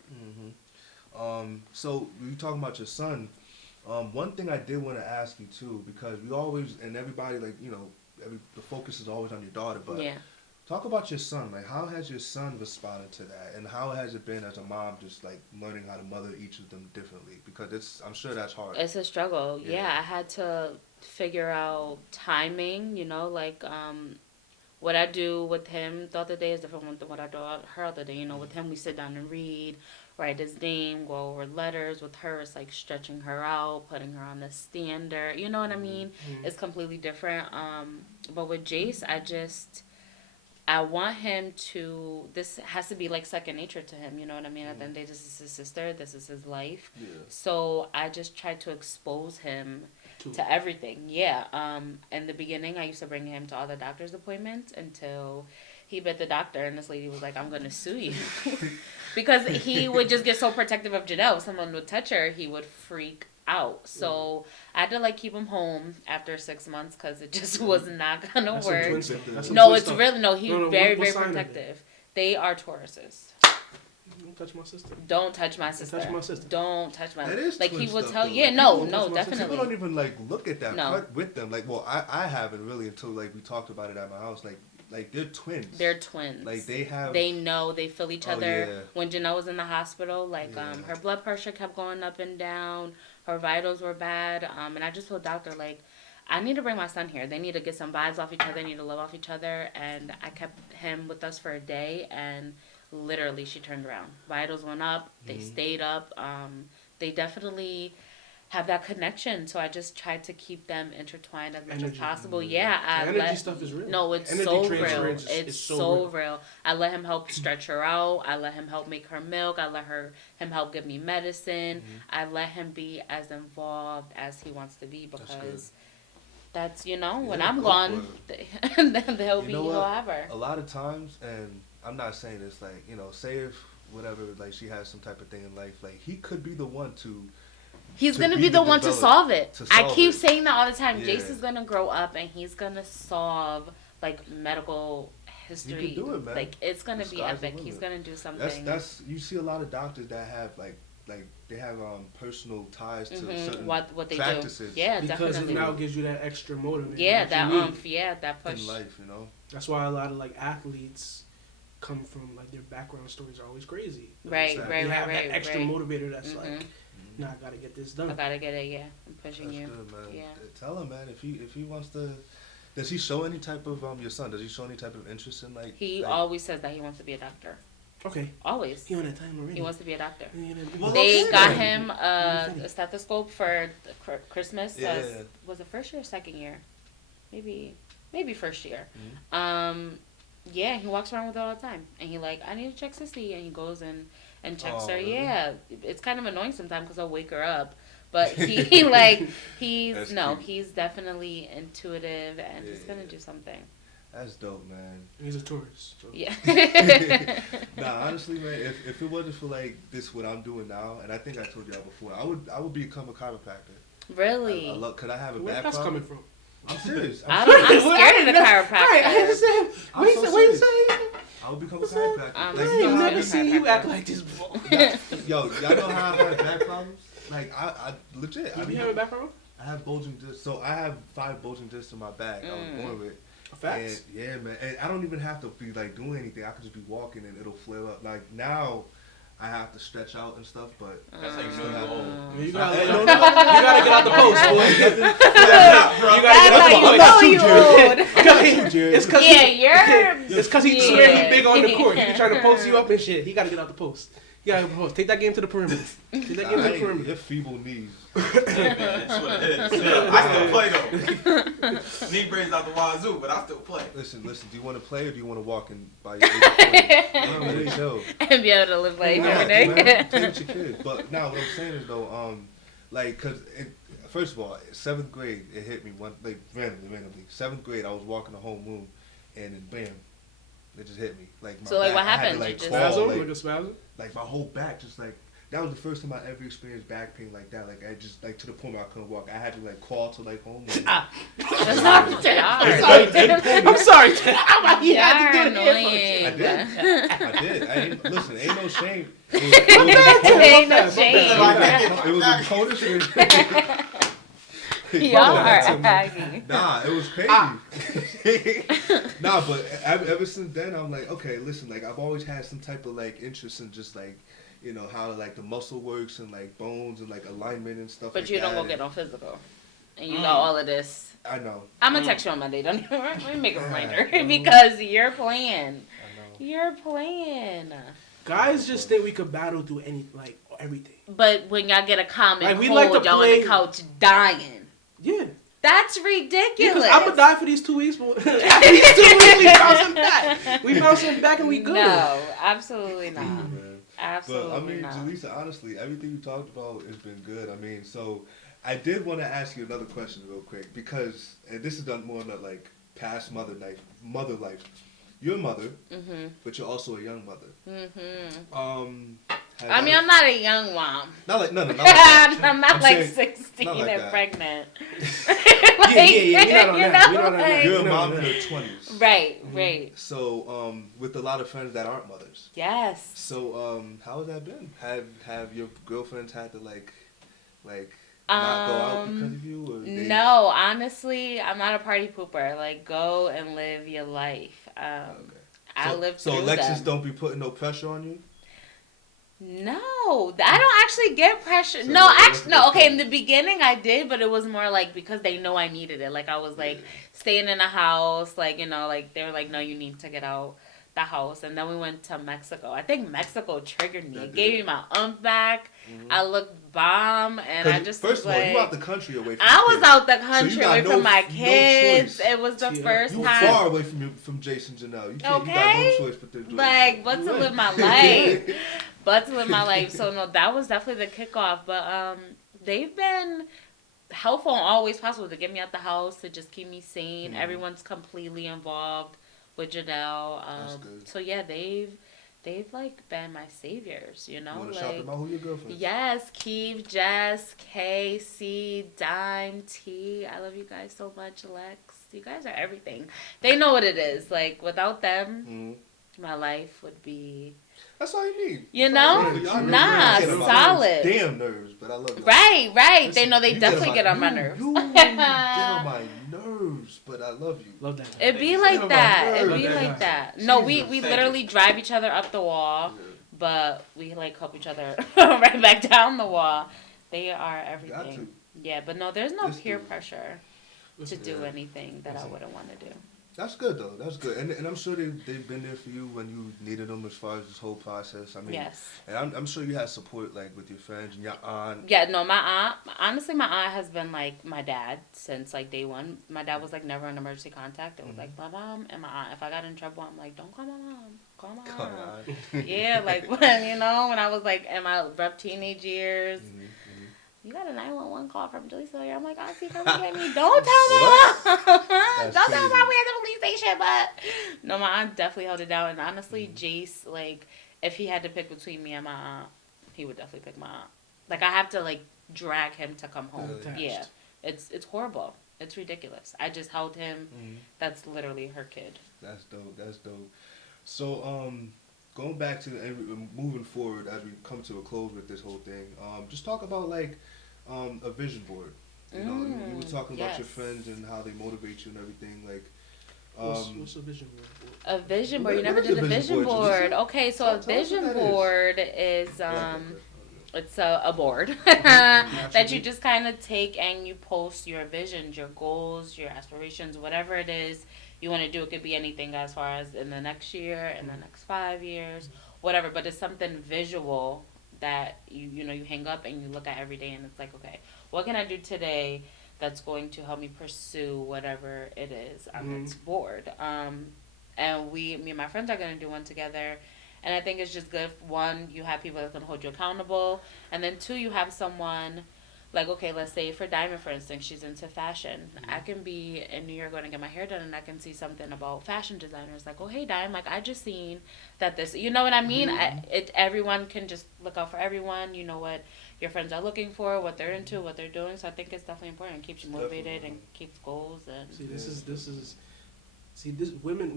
So you talking about your son. One thing I did want to ask you too, because we always and everybody like the focus is always on your daughter, but talk about your son. Like, how has your son responded to that, and how has it been as a mom, just like learning how to mother each of them differently? Because I'm sure that's hard. It's a struggle. Yeah, I had to figure out timing. Like what I do with him the other day is different than what I do with her other day. With him we sit down and read, write his name, go over letters. With her, it's like stretching her out, putting her on the standard. You know what I mean? It's completely different. But with Jace, I want him to, this has to be like second nature to him. You know what I mean? At the end of the day, this is his sister. This is his life. Yeah. So I just try to expose him to everything. Yeah. In the beginning, I used to bring him to all the doctor's appointments until he bit the doctor, and this lady was like, I'm going to sue you. Because he would just get so protective of Janelle. If someone would touch her, he would freak out. So I had to like keep him home after 6 months because it just was not going to work. No, it's really, he's very, very protective. They are Tauruses. Don't touch my sister. Don't touch my sister. Don't touch my sister. Don't touch my sister. That is like he would tell. Though. Yeah, like, no, definitely. People don't even like look at that part with them. Like, well, I haven't really until like we talked about it at my house. Like they're twins. They're twins. Like they have. They know. They feel each other. Yeah. When Janelle was in the hospital, like her blood pressure kept going up and down. Her vitals were bad. And I just told doctor like, I need to bring my son here. They need to get some vibes off each other. They need to love off each other. And I kept him with us for a day, and literally she turned around. Vitals went up. They stayed up. They definitely have that connection. So I just tried to keep them intertwined as much as possible. Yeah. Energy stuff is real. No, it's so real. It's so real. I let him help stretch her out. I let him help make her milk. I let him help give me medicine. I let him be as involved as he wants to be because that's, when I'm gone, then he'll have her. A lot of times, and I'm not saying this like, say if whatever, like she has some type of thing in life, like he could be the one to... He's going to be the one to solve it. I keep saying that all the time. Yeah. Jason's going to grow up and he's going to solve, like, medical history. He can do it, man. Like, it's going to be epic. He's going to do something. That's you see a lot of doctors that have, like they have personal ties to certain what they practices. Do. Yeah, because definitely. Because it now gives you that extra motivation. Yeah, that push. In life, That's why a lot of, like, athletes come from, like, their background stories are always crazy. Right. You have that extra motivator that's like... No, I gotta get this done. I gotta get it. Yeah, I'm pushing That's you. Good, man. Yeah. Tell him, man, if he wants to. Does he show any type of your son? Does he show any type of interest in like? He always says that he wants to be a doctor. Okay. Always. He on that time already. He wants to be a doctor. Well, they got him a stethoscope for Christmas. Yeah. Was it first year or second year? Maybe first year. Yeah, he walks around with it all the time, and he like, I need to check Sissy, and he goes and checks her. Really? Yeah, it's kind of annoying sometimes because I'll wake her up, but he's definitely intuitive, and he's gonna do something. That's dope, man. He's a tourist. So. Yeah. Nah, honestly, man, if it wasn't for like this, what I'm doing now, and I think I told y'all before, I would become a chiropractor. Really? I love. Could I have a Where back that's problem? coming from? I'm serious. I'm scared of the chiropractor. Right, I understand. What you say? I would become a chiropractor. I've never seen you act like this before. Yo, y'all know how I have back problems? Like, I legit. You have a back problem? I have bulging discs. So I have 5 bulging discs in my back. I was born with. Facts? And, yeah, man. And I don't even have to be, like, doing anything. I could just be walking and it'll flare up. Like, now... I have to stretch out and stuff, but that's how you know you're old. You gotta get out the post, boy. You gotta get out the post. It's because he swear he big on the court. He be trying to post you up and shit. He gotta get out the post. Yeah, take that game to the perimeter. Take that game to the perimeter. Your feeble knees. Yeah, man, that's what it is. Yeah, I still play though. Knee brains out the wazoo, but I still play. Listen. Do you want to play or do you want to walk in by your 80 chill. And be able to live life every day. Man, play with your kids. But now what I'm saying is though, like, cause first of all, 7th grade it hit me randomly. 7th grade I was walking the home room, and then bam. It just hit me. Like my so like back, what happened? Like, spasm? Like a spasm? Like my whole back just like that was the first time I ever experienced back pain like that. Like I just like to the point where I couldn't walk. I had to like crawl to like home. That's not I'm sorry. You had to do it. I did. Listen, ain't no shame. Ain't no shame. It was a cold. Y'all are aggy. Nah, it was crazy. Nah, but ever since then, I'm like, okay, listen, like I've always had some type of like interest in just like, you know, how like the muscle works and like bones and like alignment and stuff. But like you that. don't go get no physical, and you got all of this. I know. I'm gonna text you on Monday. Don't let me make a reminder because you're playing. I know. You're playing. Guys just think we could battle through everything. But when y'all get a common like, we cold, like to y'all play... on the couch dying. Yeah. That's ridiculous. I'm gonna die for these 2 weeks. But after these 2 weeks, we bouncing back. We bouncing back and we good. No, absolutely not. Man. Absolutely but I mean, not. Jaleesa, honestly, everything you talked about has been good. I mean, so I did want to ask you another question real quick because, and this is done more on the like past mother life. You're a mother, but you're also a young mother. I'm not a young mom. Not like no. Not like that. I'm not like saying, 16 not like and that. pregnant. Yeah. We're not on that. You're a mom in her 20s. Right. So, with a lot of friends that aren't mothers. Yes. So, how has that been? Have your girlfriends had to like not go out because of you? Or no, honestly, I'm not a party pooper. Like, go and live your life. Okay. I live through So Alexis them. don't be putting no pressure on you? No, I don't actually get pressure. So no. Okay, in the beginning I did, but it was more like because they know I needed it. Like I was like staying in a house, like you know, like they were like, no, you need to get out the house. And then we went to Mexico. I think Mexico triggered me. It gave me my back. I looked bomb, and I just first was of all, like, you out the country away from. I was out the country away from my no kids. choice. It was the first you time. far away from Jason Janelle. You can't. You got no choice but to do like, but to live my life. But to live my life. So, no, that was definitely the kickoff. But they've been helpful and always possible to get me out the house, to just keep me sane. Everyone's completely involved with Janelle. So, yeah, they've like been my saviors, you know? You want to like, shout about who your girlfriend is? Yes, Keeve, Jess, K, C, Dime, T. I love you guys so much, Lex. You guys are everything. They know what it is. Like, without them, my life would be... That's all you need. You know? Nah, solid. Damn nerves, but I love you. Right. Listen, they know they definitely get on my nerves. You get on my nerves, but I love you. Love that. It be like that. No, we literally drive each other up the wall, but we like help each other right back down the wall. They are everything. Yeah, but no, there's no peer pressure to do anything that I wouldn't want to do. That's good though. That's good, and I'm sure they've been there for you when you needed them as far as this whole process. I mean, yes. And I'm sure you had support like with your friends and your aunt. Yeah, no, my aunt. Honestly, my aunt has been like my dad since like day one. My dad was like never an emergency contact. It was like my mom and my aunt. If I got in trouble, I'm like, don't call my mom. Call my aunt. Yeah, like when when I was like in my rough teenage years. You got a 911 call from Jaleesa. I'm like, Auntie, come get me. Don't tell my mom. Don't tell my mom we at the police station. But no, my aunt definitely held it down. And honestly, Jace, like, if he had to pick between me and my aunt, he would definitely pick my aunt. Like, I have to like drag him to come home. Yeah, it's horrible. It's ridiculous. I just held him. That's literally her kid. That's dope. So going back to moving forward as we come to a close with this whole thing, just talk about like a vision board. You know, you were talking about your friends and how they motivate you and everything. Like, what's a vision board? A vision board. You never did a vision board. Okay, so a vision board is it's a board that you just kind of take and you post your visions, your goals, your aspirations, whatever it is you want to do. It could be anything as far as in the next year, in the next 5 years, whatever, but it's something visual that you hang up and you look at every day, and it's like, okay, what can I do today that's going to help me pursue whatever it is that's bored. And me and my friends are going to do one together. And I think it's just good. One, you have people that's going to hold you accountable. And then two, you have someone, like, okay, let's say for Diamond, for instance, she's into fashion. I can be in New York going to get my hair done, and I can see something about fashion designers. Like, oh, hey, Diamond, like, I just seen that this, you know what I mean? Everyone can just look out for everyone. You know what your friends are looking for, what they're into, what they're doing. So I think it's definitely important. It keeps you motivated and keeps goals. And see, this women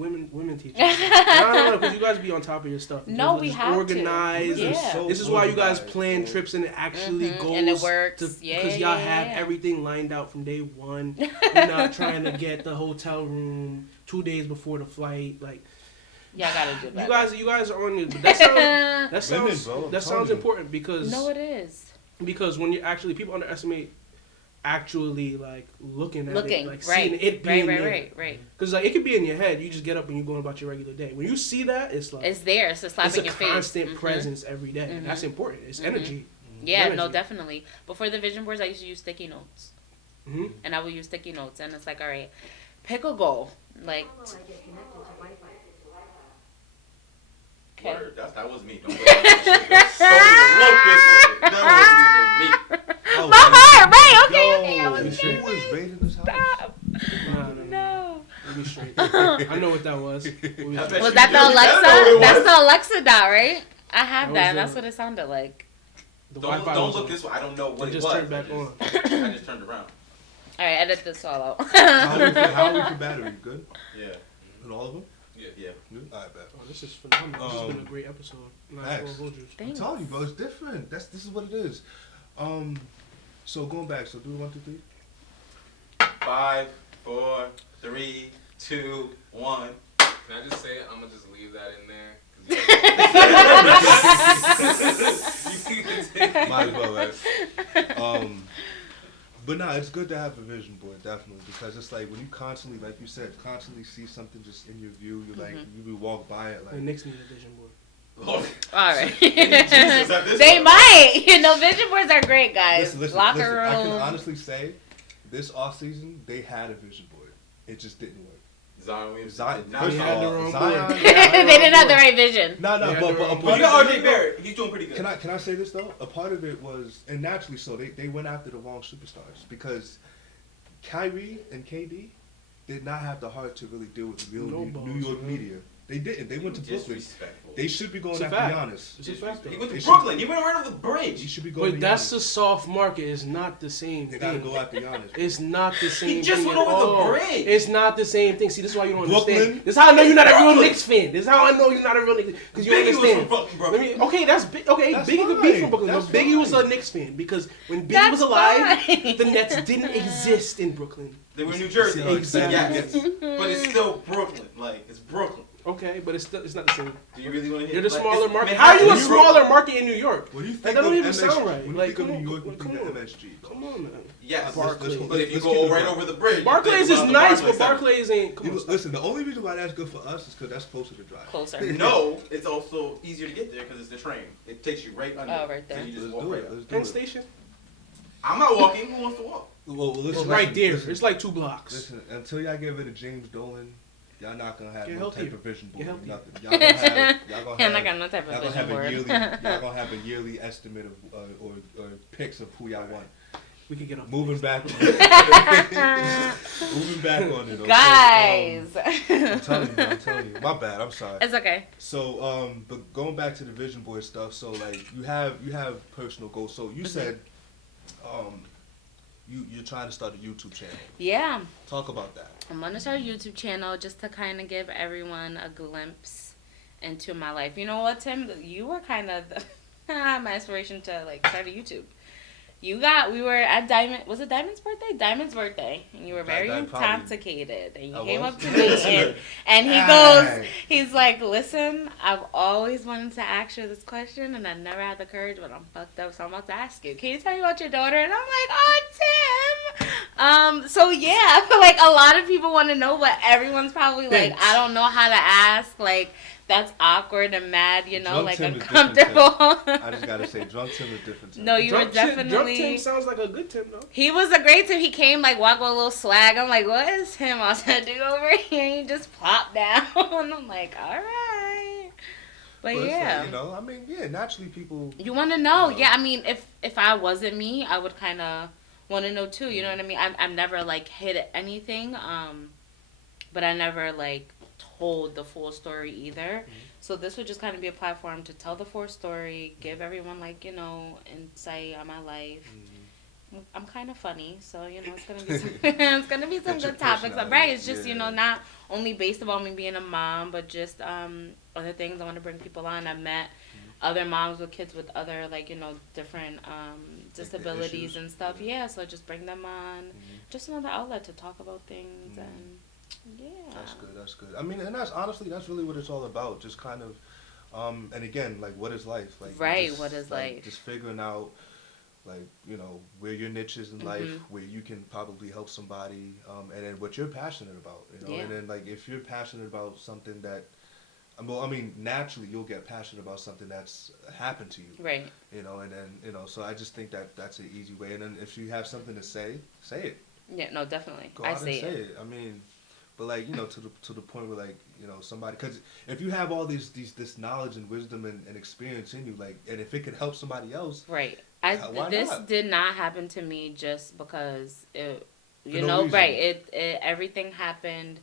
teach. No, because you guys be on top of your stuff. No, we have organized. to. Yeah. This is why you guys plan trips and it actually goes. And it works. Because y'all have everything lined out from day one. You're not trying to get the hotel room 2 days before the flight. Like, y'all gotta do that. You guys are on it. But that sounds important because. No, it is. Because when you actually, people underestimate actually like looking at it, like right. seeing it being right. Because like it could be in your head, you just get up and you're going about your regular day. When you see that, it's like it's there. It's a slap in your face. It's a constant presence every day. That's important. It's energy. Yeah, energy. No, definitely. Before the vision boards, I used to use sticky notes, and I would use sticky notes, and it's like, all right, pick a goal, like. Okay. That was me. Don't even look this way. That wasn't even me. Oh, my heart, right? Okay. I was who was raiding this house? No. Be straight. I know what that was. Was that the Alexa? That's the Alexa dot, right? I have that. And that's what it sounded like. Don't look this way. I don't know what it was. Just turned back on. I just turned around. All right, edit this all out. How are we for battery? Good? Yeah. And all of them? Yeah. All right, bet. Oh, this is phenomenal. This has been a great episode. I'm telling you, bro, it's different. This is what it is. So going back, so do 1, 2, 3. 5, 4, 3, 2, 1. Can I just say it? I'm gonna just leave that in there. Might as well, right? But no, it's good to have a vision board, definitely, because it's like when you constantly, like you said, constantly see something just in your view, you like you walk by it like. The Knicks need a vision board. All right. They might. Vision boards are great, guys. Listen, Locker room. I can honestly say, this off season they had a vision board. It just didn't work. Zion. First of all, Zion. They didn't have the right vision. No, but you got RJ Barrett. He's doing pretty good. Can I say this though? A part of it was, and naturally so, they went after the wrong superstars because Kyrie and KD did not have the heart to really deal with real New York media. They didn't. They went to Brooklyn. They should be going after Giannis. It's a fact. He went to Brooklyn. He went right over the bridge. He should be going. But that's a soft market. It's not the same thing. They gotta go after Giannis. It's not the same. He just went over the bridge. It's not the same thing. See, this is why you don't Brooklyn? understand. This is how I know you're not a real Knicks fan. This is how I know you're not a real Knicks because you Biggie understand. was from Brooklyn. Okay, that's big. Okay, that's Biggie could be from Brooklyn. That's But Biggie was a Knicks fan because when Biggie was alive, fine. the Nets didn't exist in Brooklyn. They were in New Jersey. Exactly. Yes. But it's still Brooklyn. Like, it's Brooklyn. Okay, but it's not the same. Do you really want to hear? You're the smaller market. How are you a smaller market in New York? What do you think that don't even MSG? sound right. When you think of New York, you think of MSG. Come on, man. Yes, Barclays. but if you go right over the bridge, Barclays is nice, but Barclays ain't. Listen, the only reason why that's good for us is because that's closer to drive. Closer. No, it's also easier to get there because it's the train. It takes you right under. Oh, right there. So you just Let's walk do right it. up. Let's do Penn it. Station? I'm not walking. Who wants to walk? Well, listen, right there. Listen, it's like 2 blocks. Listen, until y'all get rid of James Dolan, y'all not gonna have no type of vision board. Get Nothing. Y'all gonna have. I'm not got no type of vision board. Y'all gonna have a yearly estimate of or picks of who y'all want. We could get up. Moving back. Moving back on it. Okay? Guys. I'm telling you. My bad. I'm sorry. It's okay. So, but going back to the vision board stuff. So, like, you have personal goals. So you said, you're trying to start a YouTube channel. Yeah. Talk about that. I'm gonna start a YouTube channel just to kind of give everyone a glimpse into my life. You know what, Tim? You were kind of my inspiration to like start a YouTube. We were at was it Diamond's birthday? Diamond's birthday. And you were very intoxicated. And you came up to me and he's like, listen, I've always wanted to ask you this question and I never had the courage, but I'm fucked up, so I'm about to ask you. Can you tell me about your daughter? And I'm like, oh, Tim. So yeah, I feel like a lot of people want to know, but everyone's probably like, I don't know how to ask. Like, that's awkward and mad, you know, Drunk like Tim is uncomfortable. I just gotta say, drunk Tim is different. Tim. No, you Drunk were definitely. Drunk Tim sounds like a good Tim though. He was a great Tim. He came like walk with a little swag. I'm like, what is him all to do over here? And you just plop down. I'm like, all right. But yeah, like, you know, I mean, yeah, naturally people. You want to know? You know. Yeah, I mean, if I wasn't me, I would kind of want to know too. You know what I mean? I've never like hid anything, but I never like told the full story either. Mm-hmm. So this would just kind of be a platform to tell the full story, give everyone like, you know, insight on my life. Mm-hmm. I'm kind of funny, so you know it's gonna be some, it's gonna be some good topics, right? It's just you know not only based about me being a mom, but just other things I want to bring people on. I've met other moms with kids with other like you know different disabilities and stuff. Yeah, so just bring them on, just another outlet to talk about things and. Yeah. That's good. I mean, and that's honestly, that's really what it's all about. Just kind of, and again, like, what is life? Like, right, just, what is like, life? Just figuring out, like, you know, where your niche is in life, where you can probably help somebody, and then what you're passionate about, you know? Yeah. And then, like, if you're passionate about something that, well, I mean, naturally, you'll get passionate about something that's happened to you. Right. You know, and then, you know, so I just think that that's an easy way. And then if you have something to say it. Yeah, no, definitely. Go out and say it. I mean... But like you know, to the point where like you know somebody, because if you have all this knowledge and wisdom and experience in you, like, and if it could help somebody else, right? Why this not? Did not happen to me just because it, you no know, reason. right? It everything happened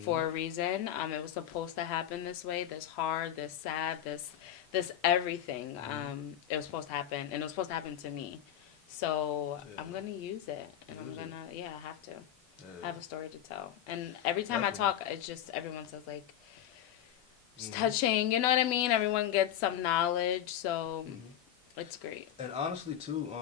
for a reason. It was supposed to happen this way, this hard, this sad, this everything. It was supposed to happen, and it was supposed to happen to me. So I'm gonna use it, and I'm gonna I have to. I have a story to tell. And every time I talk, it's just everyone says, like, it's touching. You know what I mean? Everyone gets some knowledge. So it's great. And honestly, too,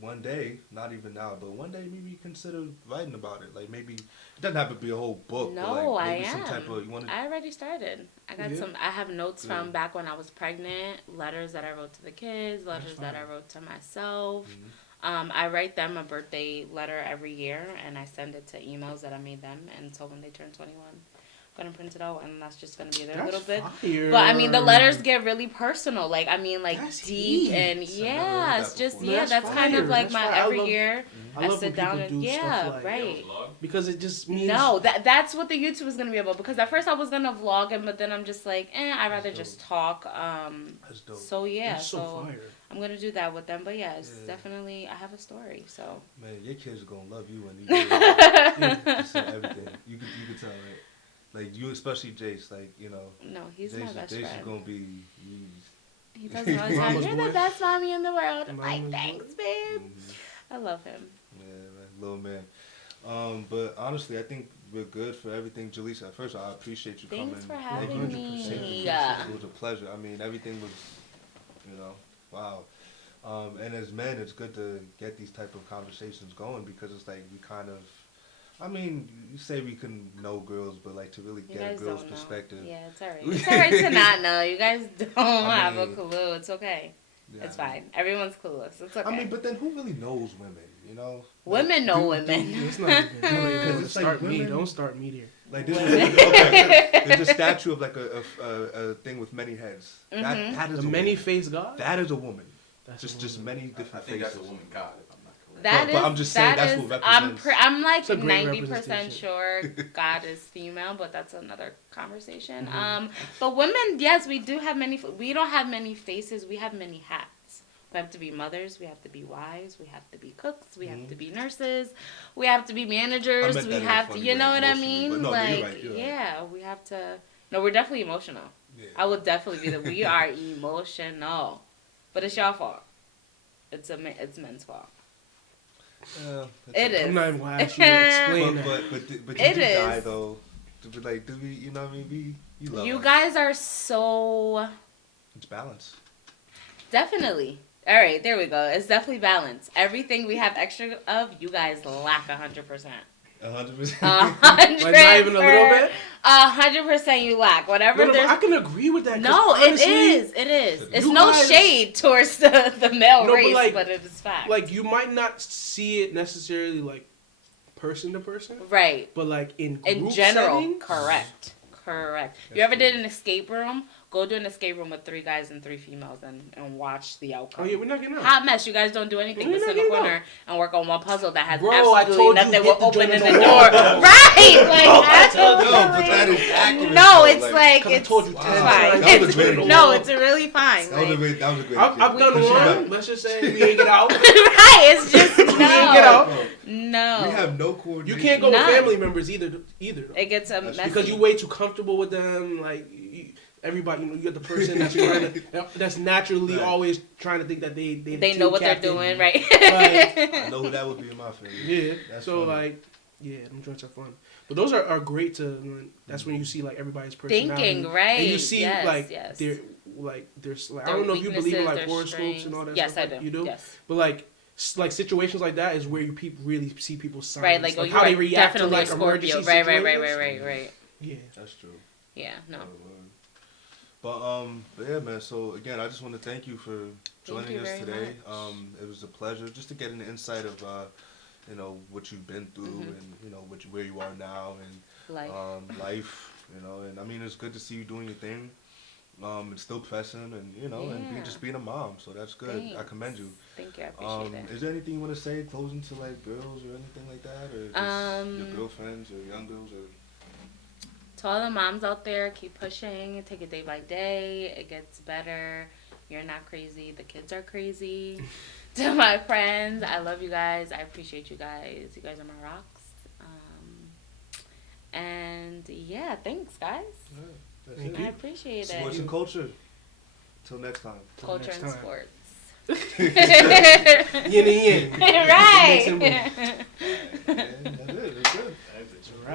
one day, not even now, but one day maybe consider writing about it. Like, maybe, it doesn't have to be a whole book. No, but like maybe I am. Some type of, I already started. I got I have notes from back when I was pregnant, letters that I wrote to the kids, letters that I wrote to myself. I write them a birthday letter every year, and I send it to emails that I made them. And so when they turn 21, I'm going to print it out, and that's just going to be their little bit. Fire. But, I mean, the letters get really personal. Like, I mean, like, that's deep. Heat. And, yeah, it's just, that's fire. kind of like that's my every year. I sit down and, right. Because it just means... No, that's what the YouTube is going to be about. Because at first I was going to vlog it, but then I'm just like, I'd rather just talk. That's dope. So, yeah. That's so fire. I'm going to do that with them. But, yeah, it's definitely, I have a story, so. Man, your kids are going to love you when you do everything. You can tell, right? Like, you, especially Jace, like, you know. No, he's Jace, my best friend. Jace is going to be... He tells me all the time, you're the best mommy in the world. I'm like, thanks, babe. I love him. Yeah, man, little man. But honestly, I think we're good for everything. Jaleesa, first of all, I appreciate you coming. Thanks for having me. It was a pleasure. I mean, everything was, you know, wow. And as men, it's good to get these type of conversations going because it's like we kind of, I mean, you say we can know girls, but like to really get a girl's perspective. Yeah, it's alright. It's alright to not know. You guys don't have a clue. It's okay. Yeah, it's fine. Everyone's clueless. It's okay. I mean, but then who really knows women? You know, women know women. It's not even. Don't start me here. Like there's a statue of like a thing with many heads. That is a many-faced God. That is a woman. That's just many different I think faces. that's a woman God. But I'm just saying that's what represents. I'm like 90% sure God is female, but that's another conversation. But women, yes, we do have many. We don't have many faces. We have many hats. We have to be mothers. We have to be wives. We have to be cooks. We have to be nurses. We have to be managers. We have to. You know what I mean? No, like, you're right. yeah, we have to. No, we're definitely emotional. Yeah. I would definitely be that. We are emotional, but it's y'all fault. It's men's fault. It is. I'm not even gonna ask you to explain but you do die though. Like, do we? You know what I mean? You love you us. guys are so. It's balance. Definitely. All right, there we go. It's definitely balance. Everything we have extra of, you guys lack 100%. 100%. 100%. Like not even a little bit. 100% you lack. Whatever. No, I can agree with that. No, honestly, it is. It's no shade towards the male race, but it is fact. Like you might not see it necessarily like person to person, right? But like in general, settings, correct. Correct. That's You ever true. did an escape room? Go do an escape room with 3 guys and 3 females and watch the outcome. Oh yeah, we're not getting out. Hot mess. You guys don't do anything We're but not sit in the getting corner and work on one puzzle that has Bro, I absolutely told you, nothing hit with the joint opening in the the door. wall. Right? Like, absolutely. No, but that is accurate. No, though, it's like, 'Cause I it's told you it's 10 fine. times. That was a great No, idea. it's really fine. That was a Like, great. That was a great. I've done Cause one. Let's just say we ain't get out. right? It's just We ain't get no. out. No. We have no coordination. You can't go None. with family members either. Though. It gets a That's messy. Because you way too comfortable with them. Like everybody, you know, you're the person that's trying to, that's naturally Right. always trying to think that they They know what they're doing, right? I know who that would be in my family. Yeah. That's So funny. like, yeah, them joints are fun. But those are great to. That's when you see like everybody's personality. Thinking, right? And you see yes, like yes. there's like I Their don't know if you believe in weaknesses, like their horoscopes strengths. and all that Yes, stuff. I do. You do. Yes. But like situations like that is where you really see people's signs. Right, like, oh, how you're they react to definitely like a Scorpio. emergency Right. situations. Yeah. That's true. Yeah, no. But yeah, man. So again, I just want to thank you for joining you us very today. much. It was a pleasure just to get an insight of you know, what you've been through and you know where you are now and life. You know, and I mean it's good to see you doing your thing. And still pressing and you know and just being a mom. So that's good. Thanks. I commend you. Thank you. I appreciate it. Is there anything you want to say closing to like girls or anything like that, or just your girlfriends or young girls or? To all the moms out there, keep pushing. Take it day by day. It gets better. You're not crazy. The kids are crazy. To my friends, I love you guys. I appreciate you guys. You guys are my rocks. And yeah, thanks, guys. That's Thank it. I appreciate Sports it. and culture. Till next time. Culture next and time. sports. Yin and yin. Right. Mix and Yeah,